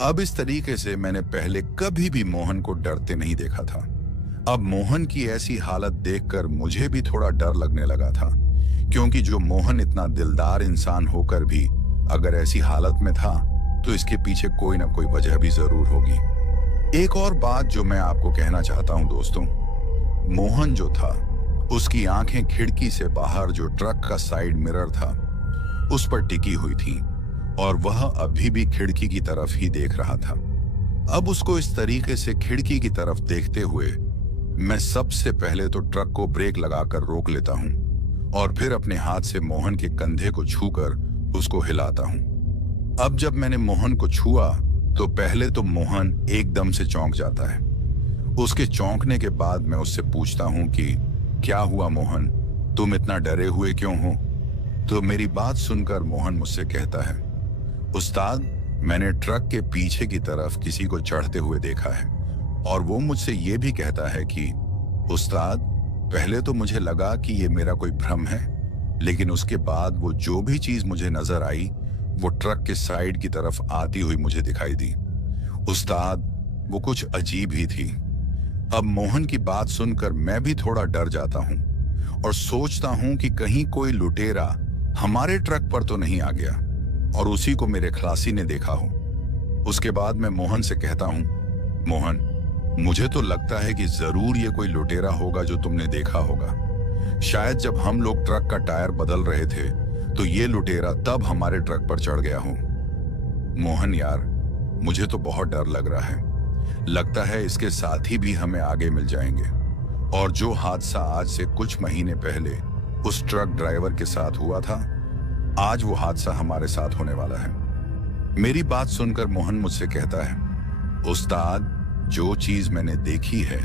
अब इस तरीके से मैंने पहले कभी भी मोहन को डरते नहीं देखा था। अब मोहन की ऐसी हालत देखकर मुझे भी थोड़ा डर लगने लगा था, क्योंकि जो मोहन इतना दिलदार इंसान होकर भी अगर ऐसी हालत में था तो इसके पीछे कोई ना कोई वजह भी जरूर होगी। एक और बात जो मैं आपको कहना चाहता हूं दोस्तों, मोहन जो था उसकी आंखें खिड़की से बाहर जो ट्रक का साइड मिरर था उस पर टिकी हुई थी और वह अभी भी खिड़की की तरफ ही देख रहा था। अब उसको इस तरीके से खिड़की की तरफ देखते हुए मैं सबसे पहले तो ट्रक को ब्रेक लगाकर रोक लेता हूं और फिर अपने हाथ से मोहन के कंधे को छूकर उसको हिलाता हूं। अब जब मैंने मोहन को छुआ तो पहले तो मोहन एकदम से चौंक जाता है। उसके चौंकने के बाद मैं उससे पूछता हूं कि क्या हुआ मोहन, तुम इतना डरे हुए क्यों हो? तो मेरी बात सुनकर मोहन मुझसे कहता है, उस्ताद, मैंने ट्रक के पीछे की तरफ किसी को चढ़ते हुए देखा है और वो मुझसे ये भी कहता है कि उस्ताद, पहले तो मुझे लगा कि ये मेरा कोई भ्रम है, लेकिन उसके बाद वो जो भी चीज मुझे नजर आई वो ट्रक के साइड की तरफ आती हुई मुझे दिखाई दी। उस्ताद, वो कुछ अजीब ही थी। अब मोहन की बात सुनकर मैं भी थोड़ा डर जाता हूँ और सोचता हूँ कि कहीं कोई लुटेरा हमारे ट्रक पर तो नहीं आ गया और उसी को मेरे खलासी ने देखा हो। उसके बाद मैं मोहन से कहता हूँ, मोहन, मुझे तो लगता है कि जरूर ये कोई लुटेरा होगा जो तुमने देखा होगा। शायद जब हम लोग ट्रक का टायर बदल रहे थे तो ये लुटेरा तब हमारे ट्रक पर चढ़ गया हो। मोहन यार, मुझे तो बहुत डर लग रहा है। लगता है इसके साथी भी हमें आगे मिल जाएंगे और जो हादसा आज से कुछ महीने पहले उस ट्रक ड्राइवर के साथ हुआ था, आज वो हादसा हमारे साथ होने वाला है। मेरी बात सुनकर मोहन मुझसे कहता है, उस्ताद, जो चीज मैंने देखी है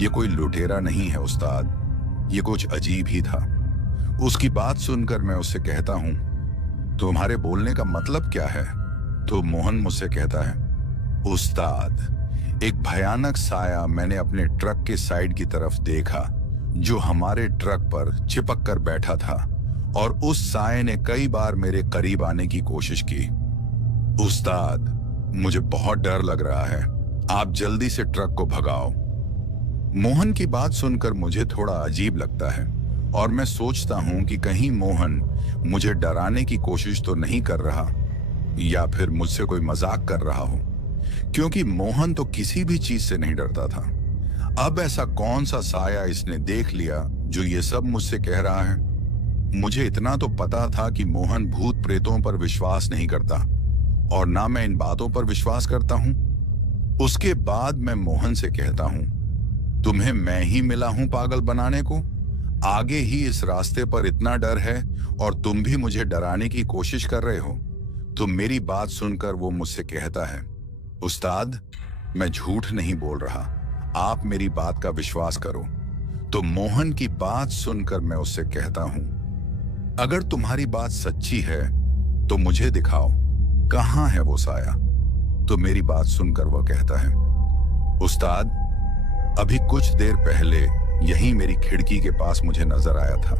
ये कोई लुटेरा नहीं है उस्ताद, ये कुछ अजीब ही था। उसकी बात सुनकर मैं उससे कहता हूं, तुम्हारे बोलने का मतलब क्या है? तो मोहन मुझसे कहता है, उस्ताद, एक भयानक साया मैंने अपने ट्रक के साइड की तरफ देखा जो हमारे ट्रक पर चिपक कर बैठा था और उस साये ने कई बार मेरे करीब आने की कोशिश की। उस्ताद, मुझे बहुत डर लग रहा है, आप जल्दी से ट्रक को भगाओ। मोहन की बात सुनकर मुझे थोड़ा अजीब लगता है और मैं सोचता हूं कि कहीं मोहन मुझे डराने की कोशिश तो नहीं कर रहा या फिर मुझसे कोई मजाक कर रहा हो, क्योंकि मोहन तो किसी भी चीज से नहीं डरता था। अब ऐसा कौन सा साया इसने देख लिया जो ये सब मुझसे कह रहा है? मुझे इतना तो पता था कि मोहन भूत प्रेतों पर विश्वास नहीं करता और ना मैं इन बातों पर विश्वास करता हूं। उसके बाद मैं मोहन से कहता हूं, तुम्हें मैं ही मिला हूं पागल बनाने को? आगे ही इस रास्ते पर इतना डर है और तुम भी मुझे डराने की कोशिश कर रहे हो। तो मेरी बात सुनकर वो मुझसे कहता है, उस्ताद, मैं झूठ नहीं बोल रहा, आप मेरी बात का विश्वास करो। तो मोहन की बात सुनकर मैं उससे कहता हूं, अगर तुम्हारी बात सच्ची है तो मुझे दिखाओ, कहां है वो साया? तो मेरी बात सुनकर वह कहता है, उस्ताद, अभी कुछ देर पहले यहीं मेरी खिड़की के पास मुझे नजर आया था।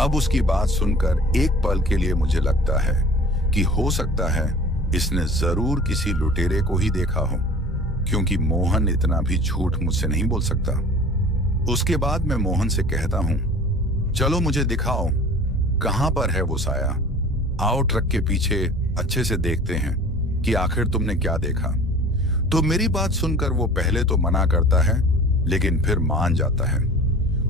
अब उसकी बात सुनकर एक पल के लिए मुझे लगता है कि हो सकता है इसने जरूर किसी लुटेरे को ही देखा हो, क्योंकि मोहन इतना भी झूठ मुझसे नहीं बोल सकता। उसके बाद मैं मोहन से कहता हूं, चलो मुझे दिखाओ, कहां पर है वो साया? आओ ट्रक के पीछे अच्छे से देखते हैं कि आखिर तुमने क्या देखा। तो मेरी बात सुनकर वो पहले तो मना करता है लेकिन फिर मान जाता है।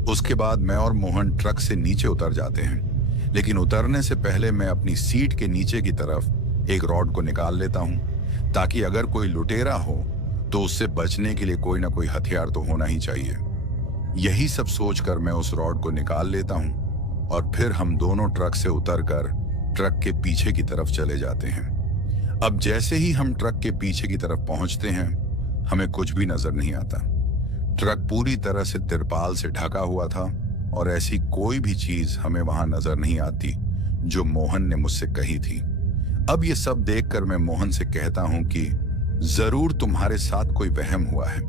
उसके बाद मैं और मोहन ट्रक से नीचे उतर जाते हैं, लेकिन उतरने से पहले मैं अपनी सीट के नीचे की तरफ एक रॉड को निकाल लेता हूं ताकि अगर कोई लुटेरा हो तो उससे बचने के लिए कोई ना कोई हथियार तो होना ही चाहिए। यही सब सोचकर मैं उस रॉड को निकाल लेता हूं और फिर हम दोनों ट्रक से उतरकर ट्रक के पीछे की तरफ चले जाते हैं। अब जैसे ही हम ट्रक के पीछे की तरफ पहुंचते हैं, हमें कुछ भी नजर नहीं आता। ट्रक पूरी तरह से तिरपाल से ढका हुआ था और ऐसी कोई भी चीज हमें वहां नजर नहीं आती जो मोहन ने मुझसे कही थी। अब ये सब देखकर मैं मोहन से कहता हूं कि जरूर तुम्हारे साथ कोई वहम हुआ है।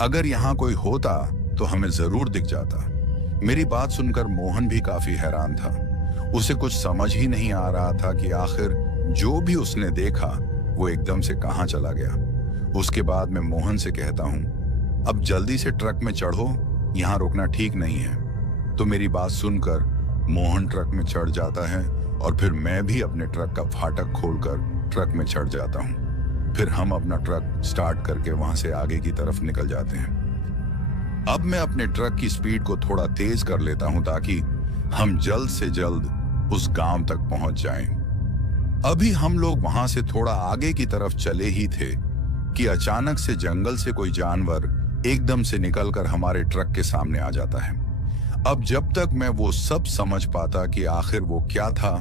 अगर यहाँ कोई होता तो हमें जरूर दिख जाता। मेरी बात सुनकर मोहन भी काफी हैरान था। उसे कुछ समझ ही नहीं आ रहा था कि आखिर जो भी उसने देखा वो एकदम से कहाँ चला गया। उसके बाद मैं मोहन से कहता हूँ, अब जल्दी से ट्रक में चढ़ो, यहाँ रुकना ठीक नहीं है। तो मेरी बात सुनकर मोहन ट्रक में चढ़ जाता है और फिर मैं भी अपने ट्रक का फाटक खोलकर ट्रक में चढ़ जाता हूँ। फिर हम अपना ट्रक स्टार्ट करके वहां से आगे की तरफ निकल जाते हैं। अब मैं अपने ट्रक की स्पीड को थोड़ा तेज कर लेता हूं ताकि हम जल्द से जल्द उस गांव तक पहुंच जाएं। अभी हम लोग वहां से थोड़ा आगे की तरफ चले ही थे कि अचानक से जंगल से कोई जानवर एकदम से निकलकर हमारे ट्रक के सामने आ जाता है। अब जब तक मैं वो सब समझ पाता कि आखिर वो क्या था,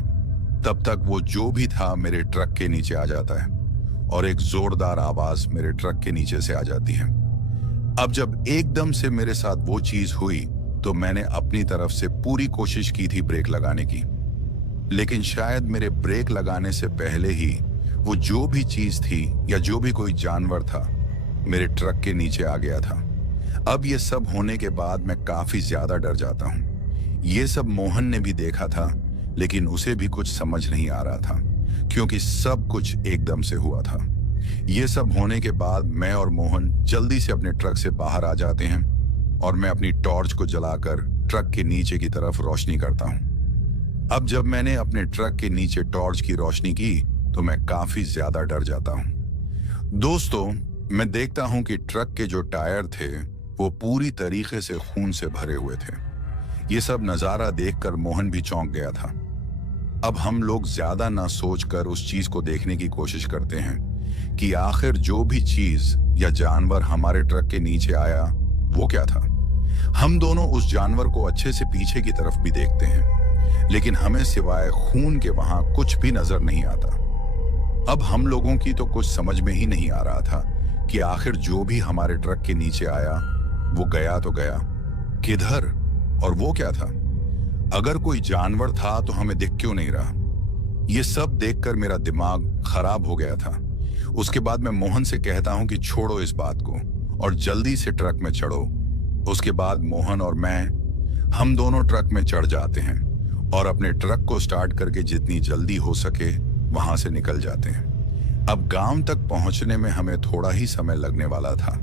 तब तक वो जो भी था मेरे ट्रक के नीचे आ जाता है और एक जोरदार आवाज मेरे ट्रक के नीचे से आ जाती है। अब जब एकदम से मेरे साथ वो चीज हुई तो मैंने अपनी तरफ से पूरी कोशिश की थी ब्रेक लगाने की, लेकिन शायद मेरे ब्रेक लगाने से पहले ही वो जो भी चीज थी या जो भी कोई जानवर था मेरे ट्रक के नीचे आ गया था। अब ये सब होने के बाद मैं काफी ज्यादा डर जाता हूँ। ये सब मोहन ने भी देखा था, लेकिन उसे भी कुछ समझ नहीं आ रहा था क्योंकि सब कुछ एकदम से हुआ था। ये सब होने के बाद मैं और मोहन जल्दी से अपने ट्रक से बाहर आ जाते हैं और मैं अपनी टॉर्च को जलाकर ट्रक के नीचे की तरफ रोशनी करता हूँ। अब जब मैंने अपने ट्रक के नीचे टॉर्च की रोशनी की तो मैं काफी ज्यादा डर जाता हूँ। दोस्तों, मैं देखता हूँ कि ट्रक के जो टायर थे वो पूरी तरीके से खून से भरे हुए थे। ये सब नजारा देखकर मोहन भी चौंक गया था। अब हम लोग ज्यादा ना सोचकर उस चीज को देखने की कोशिश करते हैं कि आखिर जो भी चीज या जानवर हमारे ट्रक के नीचे आया वो क्या था। हम दोनों उस जानवर को अच्छे से पीछे की तरफ भी देखते हैं, लेकिन हमें सिवाय खून के वहां कुछ भी नजर नहीं आता। अब हम लोगों की तो कुछ समझ में ही नहीं आ रहा था कि आखिर जो भी हमारे ट्रक के नीचे आया वो गया तो गया किधर, और वो क्या था। अगर कोई जानवर था तो हमें दिख क्यों नहीं रहा। ये सब देखकर मेरा दिमाग खराब हो गया था। उसके बाद मैं मोहन से कहता हूं कि छोड़ो इस बात को और जल्दी से ट्रक में चढ़ो। उसके बाद मोहन और मैं हम दोनों ट्रक में चढ़ जाते हैं और अपने ट्रक को स्टार्ट करके जितनी जल्दी हो सके वहां से निकल जाते हैं। अब गांव तक पहुंचने में हमें थोड़ा ही समय लगने वाला था।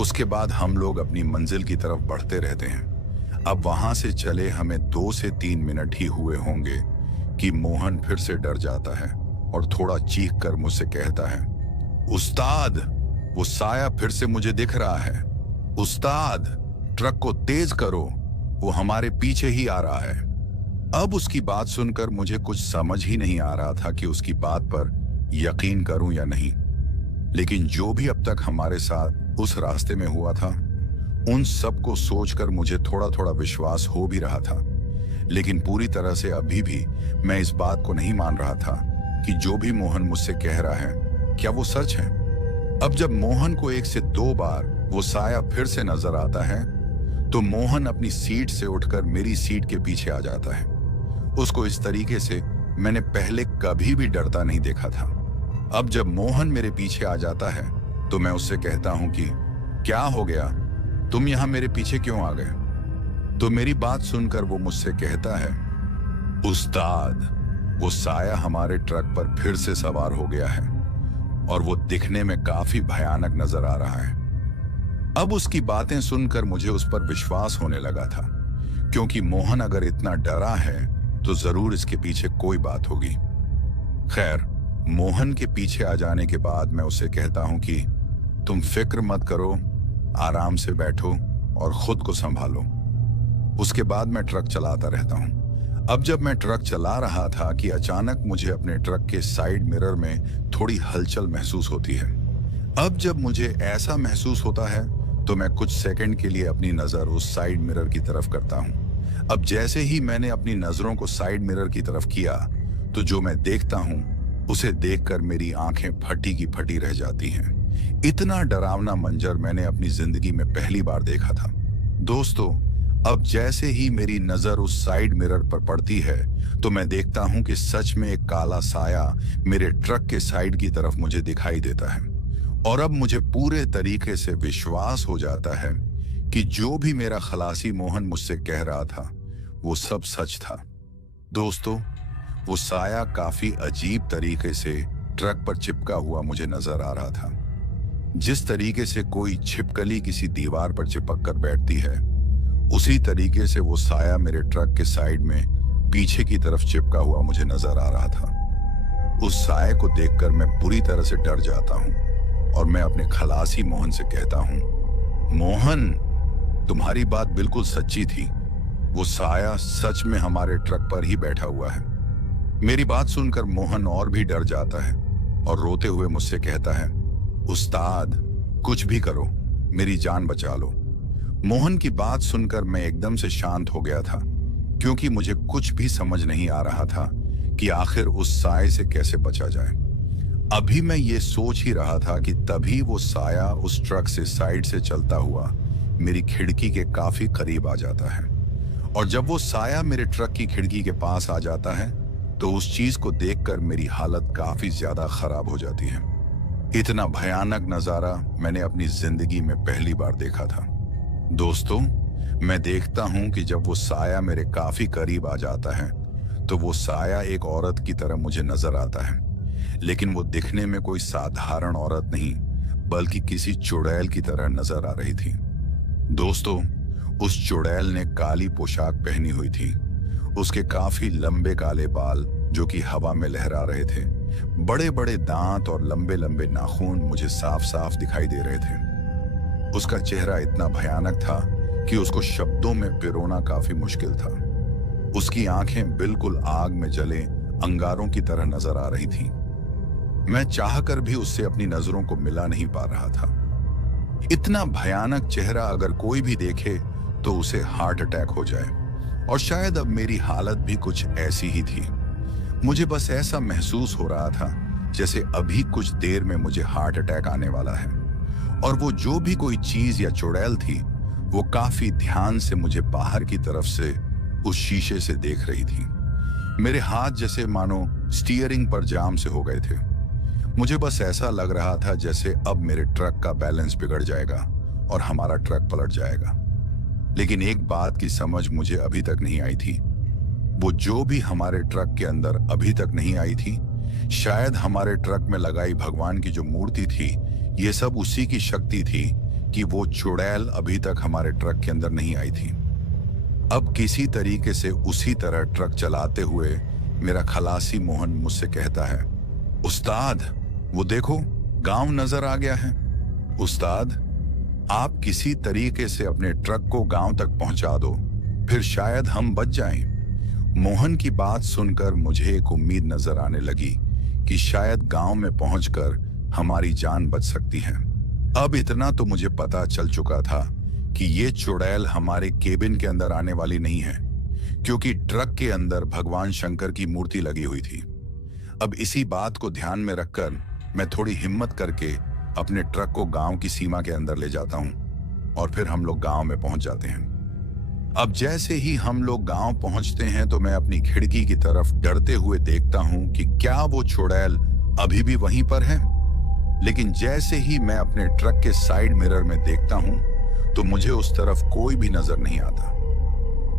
उसके बाद हम लोग अपनी मंजिल की तरफ बढ़ते रहते हैं। अब वहां से चले हमें 2 से 3 मिनट ही हुए होंगे कि मोहन फिर से डर जाता है और थोड़ा चीख कर मुझसे कहता है, उस्ताद, वो साया फिर से मुझे दिख रहा है। उस्ताद, ट्रक को तेज करो, वो हमारे पीछे ही आ रहा है। अब उसकी बात सुनकर मुझे कुछ समझ ही नहीं आ रहा था कि उसकी बात पर यकीन करूं या नहीं। लेकिन जो भी अब तक हमारे साथ उस रास्ते में हुआ था, उन सब को सोचकर मुझे थोड़ा थोड़ा विश्वास हो भी रहा था। लेकिन पूरी तरह से अभी भी मैं इस बात को नहीं मान रहा था कि जो भी मोहन मुझसे कह रहा है क्या वो सच है। अब जब मोहन को 1 से 2 बार वो साया फिर से नजर आता है तो मोहन अपनी सीट से उठकर मेरी सीट के पीछे आ जाता है। उसको इस तरीके से मैंने पहले कभी भी डरता नहीं देखा था। अब जब मोहन मेरे पीछे आ जाता है तो मैं उससे कहता हूं कि क्या हो गया, तुम यहां मेरे पीछे क्यों आ गए। तो मेरी बात सुनकर वो मुझसे कहता है, उस्ताद, वो साया हमारे ट्रक पर फिर से सवार हो गया है और वो दिखने में काफी भयानक नजर आ रहा है। अब उसकी बातें सुनकर मुझे उस पर विश्वास होने लगा था, क्योंकि मोहन अगर इतना डरा है तो जरूर इसके पीछे कोई बात होगी। खैर, मोहन के पीछे आ जाने के बाद मैं उसे कहता हूं कि तुम फिक्र मत करो, आराम से बैठो और खुद को संभालो। उसके बाद मैं ट्रक चलाता रहता हूं। अब जब मैं ट्रक चला रहा था कि अचानक मुझे अपने ट्रक के साइड मिरर में थोड़ी हलचल महसूस होती है। अब जब मुझे ऐसा महसूस होता है तो मैं कुछ सेकंड के लिए अपनी नजर उस साइड मिरर की तरफ करता हूं। अब जैसे ही मैंने अपनी नजरों को साइड मिरर की तरफ किया तो जो मैं देखता हूं उसे देखकर मेरी आंखें फटी की फटी रह जाती हैं। इतना डरावना मंजर मैंने अपनी जिंदगी में पहली बार देखा था। दोस्तों, अब जैसे ही मेरी नजर उस साइड मिरर पर पड़ती है तो मैं देखता हूं कि सच में एक काला साया मेरे ट्रक के साइड की तरफ मुझे दिखाई देता है। और अब मुझे पूरे तरीके से विश्वास हो जाता है कि जो भी मेरा खलासी मोहन मुझसे कह रहा था वो सब सच था। दोस्तों, वो साया काफी अजीब तरीके से ट्रक पर चिपका हुआ मुझे नजर आ रहा था। जिस तरीके से कोई छिपकली किसी दीवार पर चिपक कर बैठती है, उसी तरीके से वो साया मेरे ट्रक के साइड में पीछे की तरफ चिपका हुआ मुझे नजर आ रहा था। उस साये को देखकर मैं बुरी तरह से डर जाता हूं और मैं अपने खलासी मोहन से कहता हूं, मोहन, तुम्हारी बात बिल्कुल सच्ची थी। वो साया सच में हमारे ट्रक पर ही बैठा हुआ है। मेरी बात सुनकर मोहन और भी डर जाता है और रोते हुए मुझसे कहता है, उस्ताद, कुछ भी करो, मेरी जान बचा लो। मोहन की बात सुनकर मैं एकदम से शांत हो गया था, क्योंकि मुझे कुछ भी समझ नहीं आ रहा था कि आखिर उस साये से कैसे बचा जाए। अभी मैं ये सोच ही रहा था कि तभी वो साया उस ट्रक से साइड से चलता हुआ मेरी खिड़की के काफी करीब आ जाता है। और जब वो साया मेरे ट्रक की खिड़की के पास आ जाता है तो उस चीज को देखकर मेरी हालत काफी ज्यादा खराब हो जाती है। इतना भयानक नजारा मैंने अपनी जिंदगी में पहली बार देखा था। दोस्तों, मैं देखता हूं कि जब वो साया मेरे काफी करीब आ जाता है तो वो साया एक औरत की तरह मुझे नजर आता है, लेकिन वो दिखने में कोई साधारण औरत नहीं बल्कि किसी चुड़ैल की तरह नजर आ रही थी। दोस्तों, उस चुड़ैल ने काली पोशाक पहनी हुई थी। उसके काफी लंबे काले बाल जो कि हवा में लहरा रहे थे, बड़े बड़े दांत और लंबे लंबे नाखून मुझे साफ साफ दिखाई दे रहे थे। उसका चेहरा इतना भयानक था कि उसको शब्दों में पिरोना काफी मुश्किल था। उसकी आंखें बिल्कुल आग में जले अंगारों की तरह नजर आ रही थी। मैं चाहकर भी उससे अपनी नजरों को मिला नहीं पा रहा था। इतना भयानक चेहरा अगर कोई भी देखे तो उसे हार्ट अटैक हो जाए, और शायद अब मेरी हालत भी कुछ ऐसी ही थी। मुझे बस ऐसा महसूस हो रहा था जैसे अभी कुछ देर में मुझे हार्ट अटैक आने वाला है। और वो जो भी कोई चीज या चुड़ैल थी वो काफी ध्यान से मुझे बाहर की तरफ से उस शीशे से देख रही थी। मेरे हाथ जैसे मानो स्टीयरिंग पर जाम से हो गए थे। मुझे बस ऐसा लग रहा था जैसे अब मेरे ट्रक का बैलेंस बिगड़ जाएगा और हमारा ट्रक पलट जाएगा। लेकिन एक बात की समझ मुझे अभी तक नहीं आई थी। वो जो भी हमारे ट्रक के अंदर अभी तक नहीं आई थी, शायद हमारे ट्रक में लगाई भगवान की जो मूर्ति थी, ये सब उसी की शक्ति थी कि वो चुड़ैल अभी तक हमारे ट्रक के अंदर नहीं आई थी। अब किसी तरीके से उसी तरह ट्रक चलाते हुए मेरा खलासी मोहन मुझसे कहता है, उस्ताद, वो देखो, गांव नजर आ गया है। उस्ताद, आप किसी तरीके से अपने ट्रक को गांव तक पहुंचा दो, फिर शायद हम बच जाएं। मोहन की बात सुनकर मुझे एक उम्मीद नजर आने लगी कि शायद गांव में पहुंचकर हमारी जान बच सकती है। अब इतना तो मुझे पता चल चुका था कि ये चुड़ैल हमारे केबिन के अंदर आने वाली नहीं है, क्योंकि ट्रक के अंदर भगवान शंकर की मूर्ति लगी हुई थी। अब इसी बात को ध्यान में रखकर मैं थोड़ी हिम्मत करके अपने ट्रक को गांव की सीमा के अंदर ले जाता हूं और फिर हम लोग गांव में पहुंच जाते हैं। अब जैसे ही हम लोग गांव पहुंचते हैं तो मैं अपनी खिड़की की तरफ डरते हुए देखता हूं कि क्या वो चुड़ैल अभी भी वहीं पर है। लेकिन जैसे ही मैं अपने ट्रक के साइड मिरर में देखता हूं तो मुझे उस तरफ कोई भी नजर नहीं आता।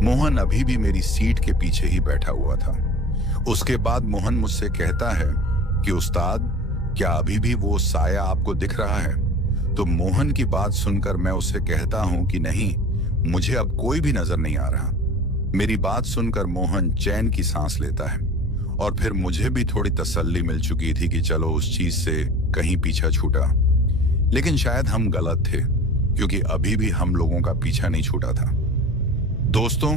मोहन अभी भी मेरी सीट के पीछे ही बैठा हुआ था। उसके बाद मोहन मुझसे कहता है कि उस्ताद, क्या अभी भी वो साया आपको दिख रहा है? तो मोहन की बात सुनकर मैं उससे कहता हूं कि नहीं, मुझे अब कोई भी नजर नहीं आ रहा। मेरी बात सुनकर मोहन चैन की सांस लेता है और फिर मुझे भी थोड़ी तसल्ली मिल चुकी थी कि चलो उस चीज से कहीं पीछा छूटा। लेकिन शायद हम गलत थे, क्योंकि अभी भी हम लोगों का पीछा नहीं छूटा था। दोस्तों,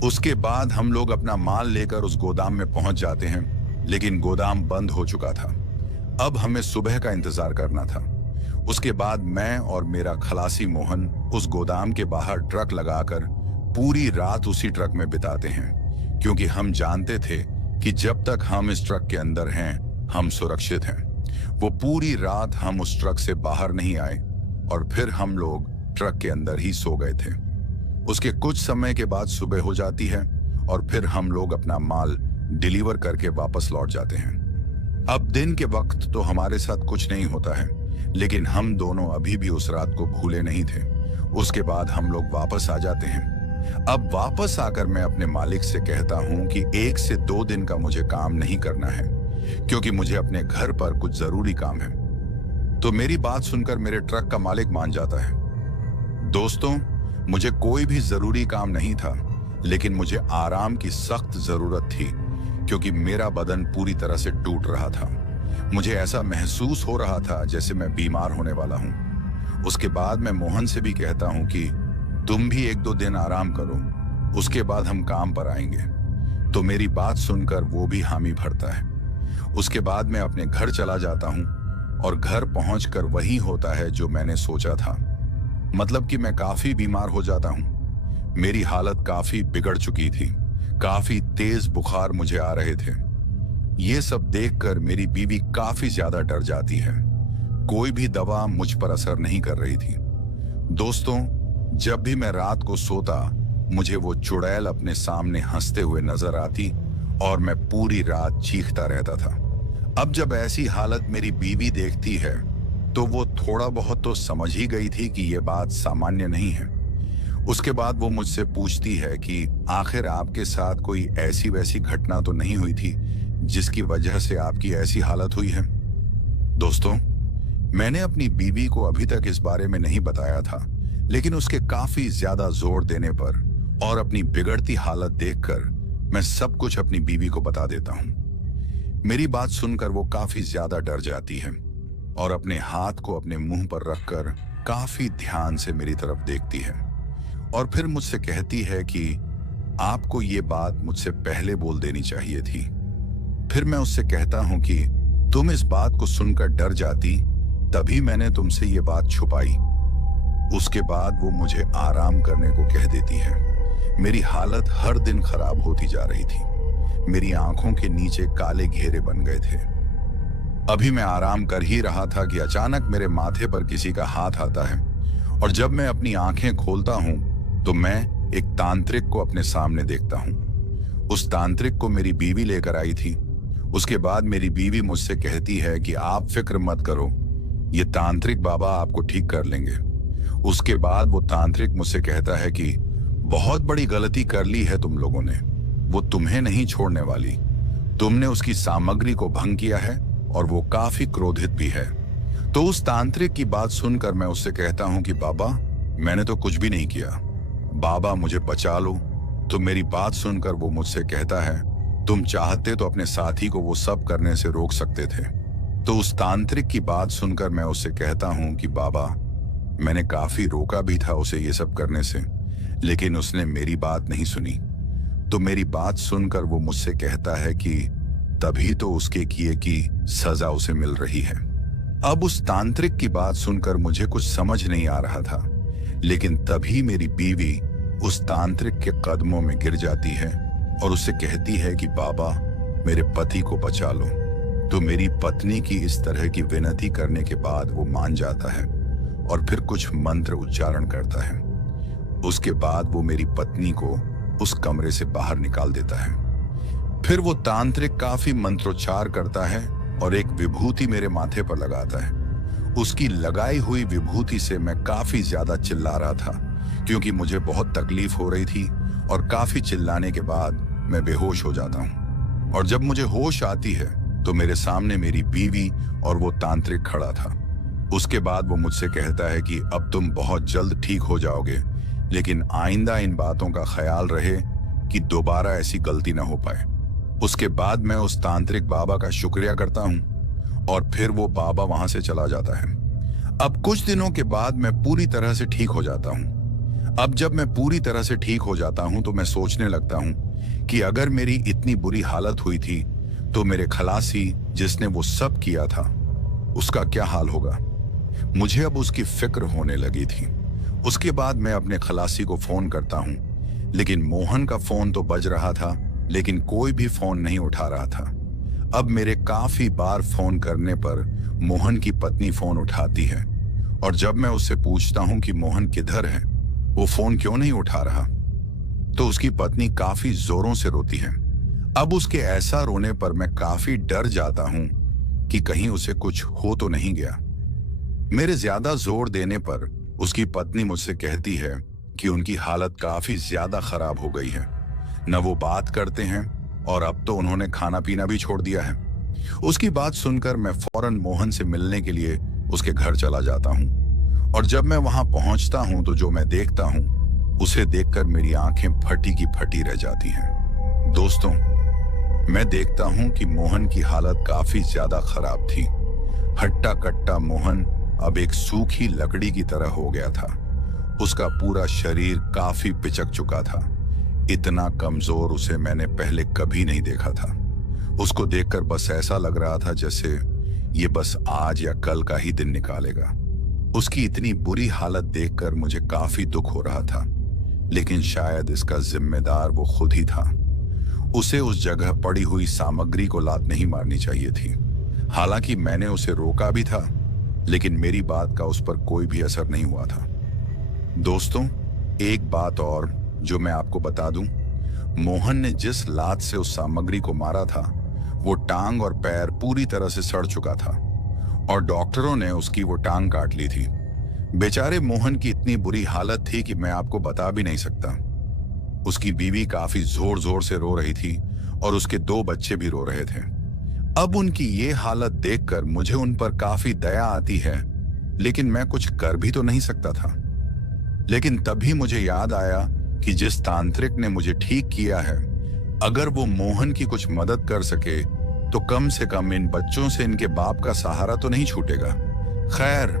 उसके बाद हम लोग अपना माल लेकर उस गोदाम में पहुंच जाते हैं, लेकिन गोदाम बंद हो चुका था। अब हमें सुबह का इंतजार करना था। उसके बाद मैं और मेरा खलासी मोहन उस गोदाम के बाहर ट्रक लगाकर पूरी रात उसी ट्रक में बिताते हैं, क्योंकि हम जानते थे कि जब तक हम इस ट्रक के अंदर हैं हम सुरक्षित हैं। वो पूरी रात हम उस ट्रक से बाहर नहीं आए और फिर हम लोग ट्रक के अंदर ही सो गए थे। उसके कुछ समय के बाद सुबह हो जाती है और फिर हम लोग अपना माल डिलीवर करके वापस लौट जाते हैं। अब दिन के वक्त तो हमारे साथ कुछ नहीं होता है, लेकिन हम दोनों अभी भी उस रात को भूले नहीं थे। उसके बाद हम लोग वापस आ जाते हैं। अब वापस आकर मैं अपने मालिक से कहता हूं कि 1 से 2 दिन का मुझे काम नहीं करना है, क्योंकि मुझे अपने घर पर कुछ जरूरी काम है। तो मेरी बात सुनकर मेरे ट्रक का मालिक मान जाता है। दोस्तों, मुझे कोई भी जरूरी काम नहीं था, लेकिन मुझे आराम की सख्त जरूरत थी, क्योंकि मेरा बदन पूरी तरह से टूट रहा था। मुझे ऐसा महसूस हो रहा था जैसे मैं बीमार होने वाला हूं। उसके बाद मैं मोहन से भी कहता हूं कि तुम भी 1-2 दिन आराम करो, उसके बाद हम काम पर आएंगे। तो मेरी बात सुनकर वो भी हामी भरता है। उसके बाद मैं अपने घर चला जाता हूं और घर पहुंचकर वही होता है जो मैंने सोचा था। मतलब कि मैं काफी बीमार हो जाता हूं। मेरी हालत काफी बिगड़ चुकी थी। काफी तेज बुखार मुझे आ रहे थे। ये सब देखकर मेरी बीवी काफी ज्यादा डर जाती है। कोई भी दवा मुझ पर असर नहीं कर रही थी। दोस्तों, जब भी मैं रात को सोता, मुझे वो चुड़ैल अपने सामने हंसते हुए नजर आती और मैं पूरी रात चीखता रहता था। अब जब ऐसी हालत मेरी बीवी देखती है, तो वो थोड़ा बहुत तो समझ ही गई थी कि ये बात सामान्य नहीं है। उसके बाद वो मुझसे पूछती है कि आखिर आपके साथ कोई ऐसी वैसी घटना तो नहीं हुई थी जिसकी वजह से आपकी ऐसी हालत हुई है। दोस्तों, मैंने अपनी बीवी को अभी तक इस बारे में नहीं बताया था, लेकिन उसके काफी ज्यादा जोर देने पर और अपनी बिगड़ती हालत देखकर मैं सब कुछ अपनी बीवी को बता देता हूं। मेरी बात सुनकर वो काफी ज्यादा डर जाती है और अपने हाथ को अपने मुंह पर रखकर काफी ध्यान से मेरी तरफ देखती है और फिर मुझसे कहती है कि आपको ये बात मुझसे पहले बोल देनी चाहिए थी। फिर मैं उससे कहता हूं कि तुम इस बात को सुनकर डर जाती, तभी मैंने तुमसे ये बात छुपाई। उसके बाद वो मुझे आराम करने को कह देती है। मेरी हालत हर दिन खराब होती जा रही थी। मेरी आंखों के नीचे काले घेरे बन गए थे। अभी मैं आराम कर ही रहा था कि अचानक मेरे माथे पर किसी का हाथ आता है और जब मैं अपनी आंखें खोलता हूं तो मैं एक तांत्रिक को अपने सामने देखता हूं। उस तांत्रिक को मेरी बीवी लेकर आई थी। उसके बाद मेरी बीवी मुझसे कहती है कि आप फिक्र मत करो, ये तांत्रिक बाबा आपको ठीक कर लेंगे। उसके बाद वो तांत्रिक मुझसे कहता है कि बहुत बड़ी गलती कर ली है तुम लोगों ने, वो तुम्हें नहीं छोड़ने वाली। तुमने उसकी सामग्री को भंग किया है और वो काफी क्रोधित भी है। तो उस तांत्रिक की बात सुनकर मैं उससे कहता हूं कि बाबा, मैंने तो कुछ भी नहीं किया, बाबा मुझे बचा लो। तो मेरी बात सुनकर वो मुझसे कहता है, तुम चाहते तो अपने साथी को वो सब करने से रोक सकते थे। तो उस तांत्रिक की बात सुनकर मैं उससे कहता हूं कि बाबा, मैंने काफी रोका भी था उसे ये सब करने से, लेकिन उसने मेरी बात नहीं सुनी। तो मेरी बात सुनकर वो मुझसे कहता है कि तभी तो उसके किए की सजा उसे मिल रही है। अब उस तांत्रिक की बात सुनकर मुझे कुछ समझ नहीं आ रहा था, लेकिन तभी मेरी बीवी उस तांत्रिक के कदमों में गिर जाती है और उससे कहती है कि बाबा, मेरे पति को बचा लो। तो मेरी पत्नी की इस तरह की विनती करने के बाद वो मान जाता है और फिर कुछ मंत्र उच्चारण करता है। उसके बाद वो मेरी पत्नी को उस कमरे से बाहर निकाल देता है। फिर वो तांत्रिक काफी मंत्रोच्चार करता है और एक विभूति मेरे माथे पर लगाता है। उसकी लगाई हुई विभूति से मैं काफी ज्यादा चिल्ला रहा था, क्योंकि मुझे बहुत तकलीफ हो रही थी और काफी चिल्लाने के बाद मैं बेहोश हो जाता हूँ। और जब मुझे होश आती है तो मेरे सामने मेरी बीवी और वो तांत्रिक खड़ा था। उसके बाद वो मुझसे कहता है कि अब तुम बहुत जल्द ठीक हो जाओगे, लेकिन आइंदा इन बातों का ख्याल रहे कि दोबारा ऐसी गलती ना हो पाए। उसके बाद मैं उस तांत्रिक बाबा का शुक्रिया करता हूँ और फिर वो बाबा वहां से चला जाता है। अब कुछ दिनों के बाद मैं पूरी तरह से ठीक हो जाता हूँ। अब जब मैं पूरी तरह से ठीक हो जाता हूँ तो मैं सोचने लगता हूँ कि अगर मेरी इतनी बुरी हालत हुई थी तो मेरे खलासी जिसने वो सब किया था उसका क्या हाल होगा। मुझे अब उसकी फिक्र होने लगी थी। उसके बाद मैं अपने खलासी को फोन करता हूँ, लेकिन मोहन का फोन तो बज रहा था, लेकिन कोई भी फोन नहीं उठा रहा था। अब मेरे काफी बार फोन करने पर मोहन की पत्नी फोन उठाती है, और जब मैं उससे पूछता हूं कि मोहन किधर है, वो फोन क्यों नहीं उठा रहा, तो उसकी पत्नी काफी जोरों से रोती है। अब उसके ऐसा रोने पर मैं काफी डर जाता हूं कि कहीं उसे कुछ हो तो नहीं गया। मेरे ज्यादा जोर देने पर उसकी पत्नी मुझसे कहती है कि उनकी हालत काफी ज्यादा खराब हो गई है, न वो बात करते हैं और अब तो उन्होंने खाना पीना भी छोड़ दिया है। उसकी बात सुनकर मैं फौरन मोहन से मिलने के लिए उसके घर चला जाता हूं, और जब मैं वहां पहुंचता हूं तो जो मैं देखता हूं उसे देखकर मेरी आंखें फटी की फटी रह जाती हैं। दोस्तों, मैं देखता हूं कि मोहन की हालत काफी ज्यादा खराब थी। हट्टा कट्टा मोहन अब एक सूखी लकड़ी की तरह हो गया था। उसका पूरा शरीर काफी पिचक चुका था। इतना कमजोर उसे मैंने पहले कभी नहीं देखा था। उसको देखकर बस ऐसा लग रहा था जैसे ये बस आज या कल का ही दिन निकालेगा। उसकी इतनी बुरी हालत देखकर मुझे काफी दुख हो रहा था, लेकिन शायद इसका जिम्मेदार वो खुद ही था। उसे उस जगह पड़ी हुई सामग्री को लात नहीं मारनी चाहिए थी। हालांकि मैंने उसे रोका भी था, लेकिन मेरी बात का उस पर कोई भी असर नहीं हुआ था। दोस्तों, एक बात और जो मैं आपको बता दूं, मोहन ने जिस लात से उस सामग्री को मारा था, वो टांग और पैर पूरी तरह से सड़ चुका था, और डॉक्टरों ने उसकी वो टांग काट ली थी। बेचारे मोहन की इतनी बुरी हालत थी कि मैं आपको बता भी नहीं सकता। उसकी बीवी काफी जोर जोर से रो रही थी, और उसके 2 बच्चे भी रो रहे थे। अब उनकी ये हालत देखकर मुझे उन पर काफी दया आती है, लेकिन मैं कुछ कर भी तो नहीं सकता था। लेकिन तभी मुझे याद आया कि जिस तांत्रिक ने मुझे ठीक किया है, अगर वो मोहन की कुछ मदद कर सके तो कम से कम इन बच्चों से इनके बाप का सहारा तो नहीं छूटेगा। खैर,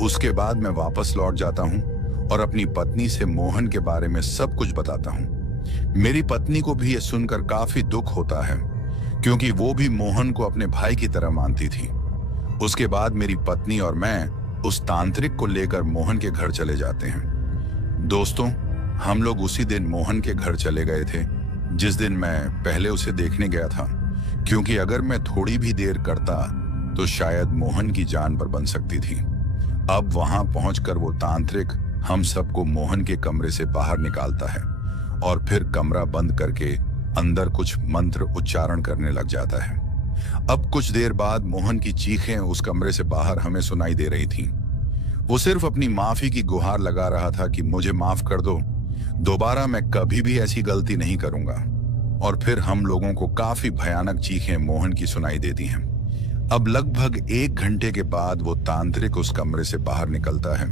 उसके बाद मैं वापस लौट जाता हूं और अपनी पत्नी से मोहन के बारे में सब कुछ बताता हूं। मेरी पत्नी को भी यह सुनकर काफी दुख होता है, क्योंकि वो भी मोहन को अपने भाई की तरह मानती थी। उसके बाद मेरी पत्नी और मैं उस तांत्रिक को लेकर मोहन के घर चले जाते हैं। दोस्तों, हम लोग उसी दिन मोहन के घर चले गए थे जिस दिन मैं पहले उसे देखने गया था, क्योंकि अगर मैं थोड़ी भी देर करता तो शायद मोहन की जान पर बन सकती थी। अब वहां पहुंचकर वो तांत्रिक हम सबको मोहन के कमरे से बाहर निकालता है, और फिर कमरा बंद करके अंदर कुछ मंत्र उच्चारण करने लग जाता है। अब कुछ देर बाद मोहन की चीखें उस कमरे से बाहर हमें सुनाई दे रही थीं। वो सिर्फ अपनी माफी की गुहार लगा रहा था कि मुझे माफ कर दो, दोबारा मैं कभी भी ऐसी गलती नहीं करूंगा। और फिर हम लोगों को काफी भयानक चीखें मोहन की सुनाई देती हैं। अब लगभग 1 घंटे के बाद वो तांत्रिक उस कमरे से बाहर निकलता है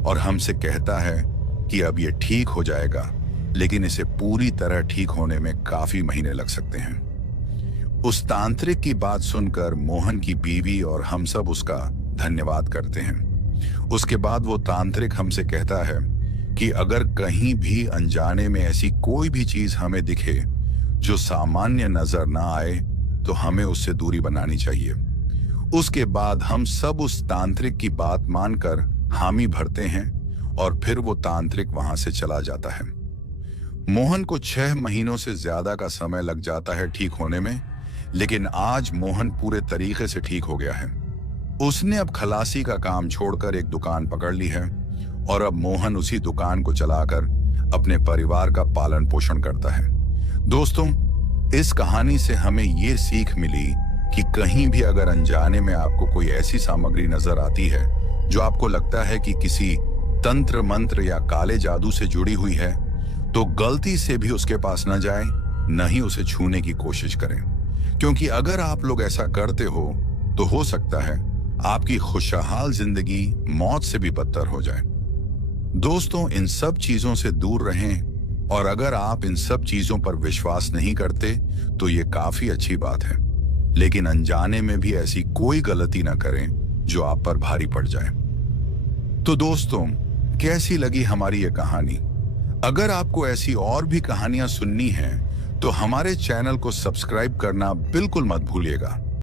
और हमसे कहता है कि अब ये ठीक हो जाएगा, लेकिन इसे पूरी तरह ठीक होने में काफी महीने लग सकते हैं। उस तांत्रिक की बात सुनकर मोहन की बीवी और हम सब उसका धन्यवाद करते हैं। उसके बाद वो तांत्रिक हमसे कहता है कि अगर कहीं भी अनजाने में ऐसी कोई भी चीज हमें दिखे जो सामान्य नजर ना आए, तो हमें उससे दूरी बनानी चाहिए। उसके बाद हम सब उस तांत्रिक की बात मानकर हामी भरते हैं, और फिर वो तांत्रिक वहां से चला जाता है। मोहन को 6 महीनों से ज्यादा का समय लग जाता है ठीक होने में, लेकिन आज मोहन पूरे तरीके से ठीक हो गया है। उसने अब खलासी का काम छोड़कर एक दुकान पकड़ ली है, और अब मोहन उसी दुकान को चलाकर अपने परिवार का पालन पोषण करता है। दोस्तों, इस कहानी से हमें ये सीख मिली कि कहीं भी अगर अनजाने में आपको कोई ऐसी सामग्री नजर आती है जो आपको लगता है कि किसी तंत्र मंत्र या काले जादू से जुड़ी हुई है, तो गलती से भी उसके पास न जाएं, न ही उसे छूने की कोशिश करें, क्योंकि अगर आप लोग ऐसा करते हो तो हो सकता है आपकी खुशहाल जिंदगी मौत से भी बदतर हो जाए। दोस्तों, इन सब चीजों से दूर रहें, और अगर आप इन सब चीजों पर विश्वास नहीं करते तो ये काफी अच्छी बात है, लेकिन अनजाने में भी ऐसी कोई गलती ना करें जो आप पर भारी पड़ जाए। तो दोस्तों, कैसी लगी हमारी ये कहानी? अगर आपको ऐसी और भी कहानियां सुननी हैं तो हमारे चैनल को सब्सक्राइब करना बिल्कुल मत भूलिएगा।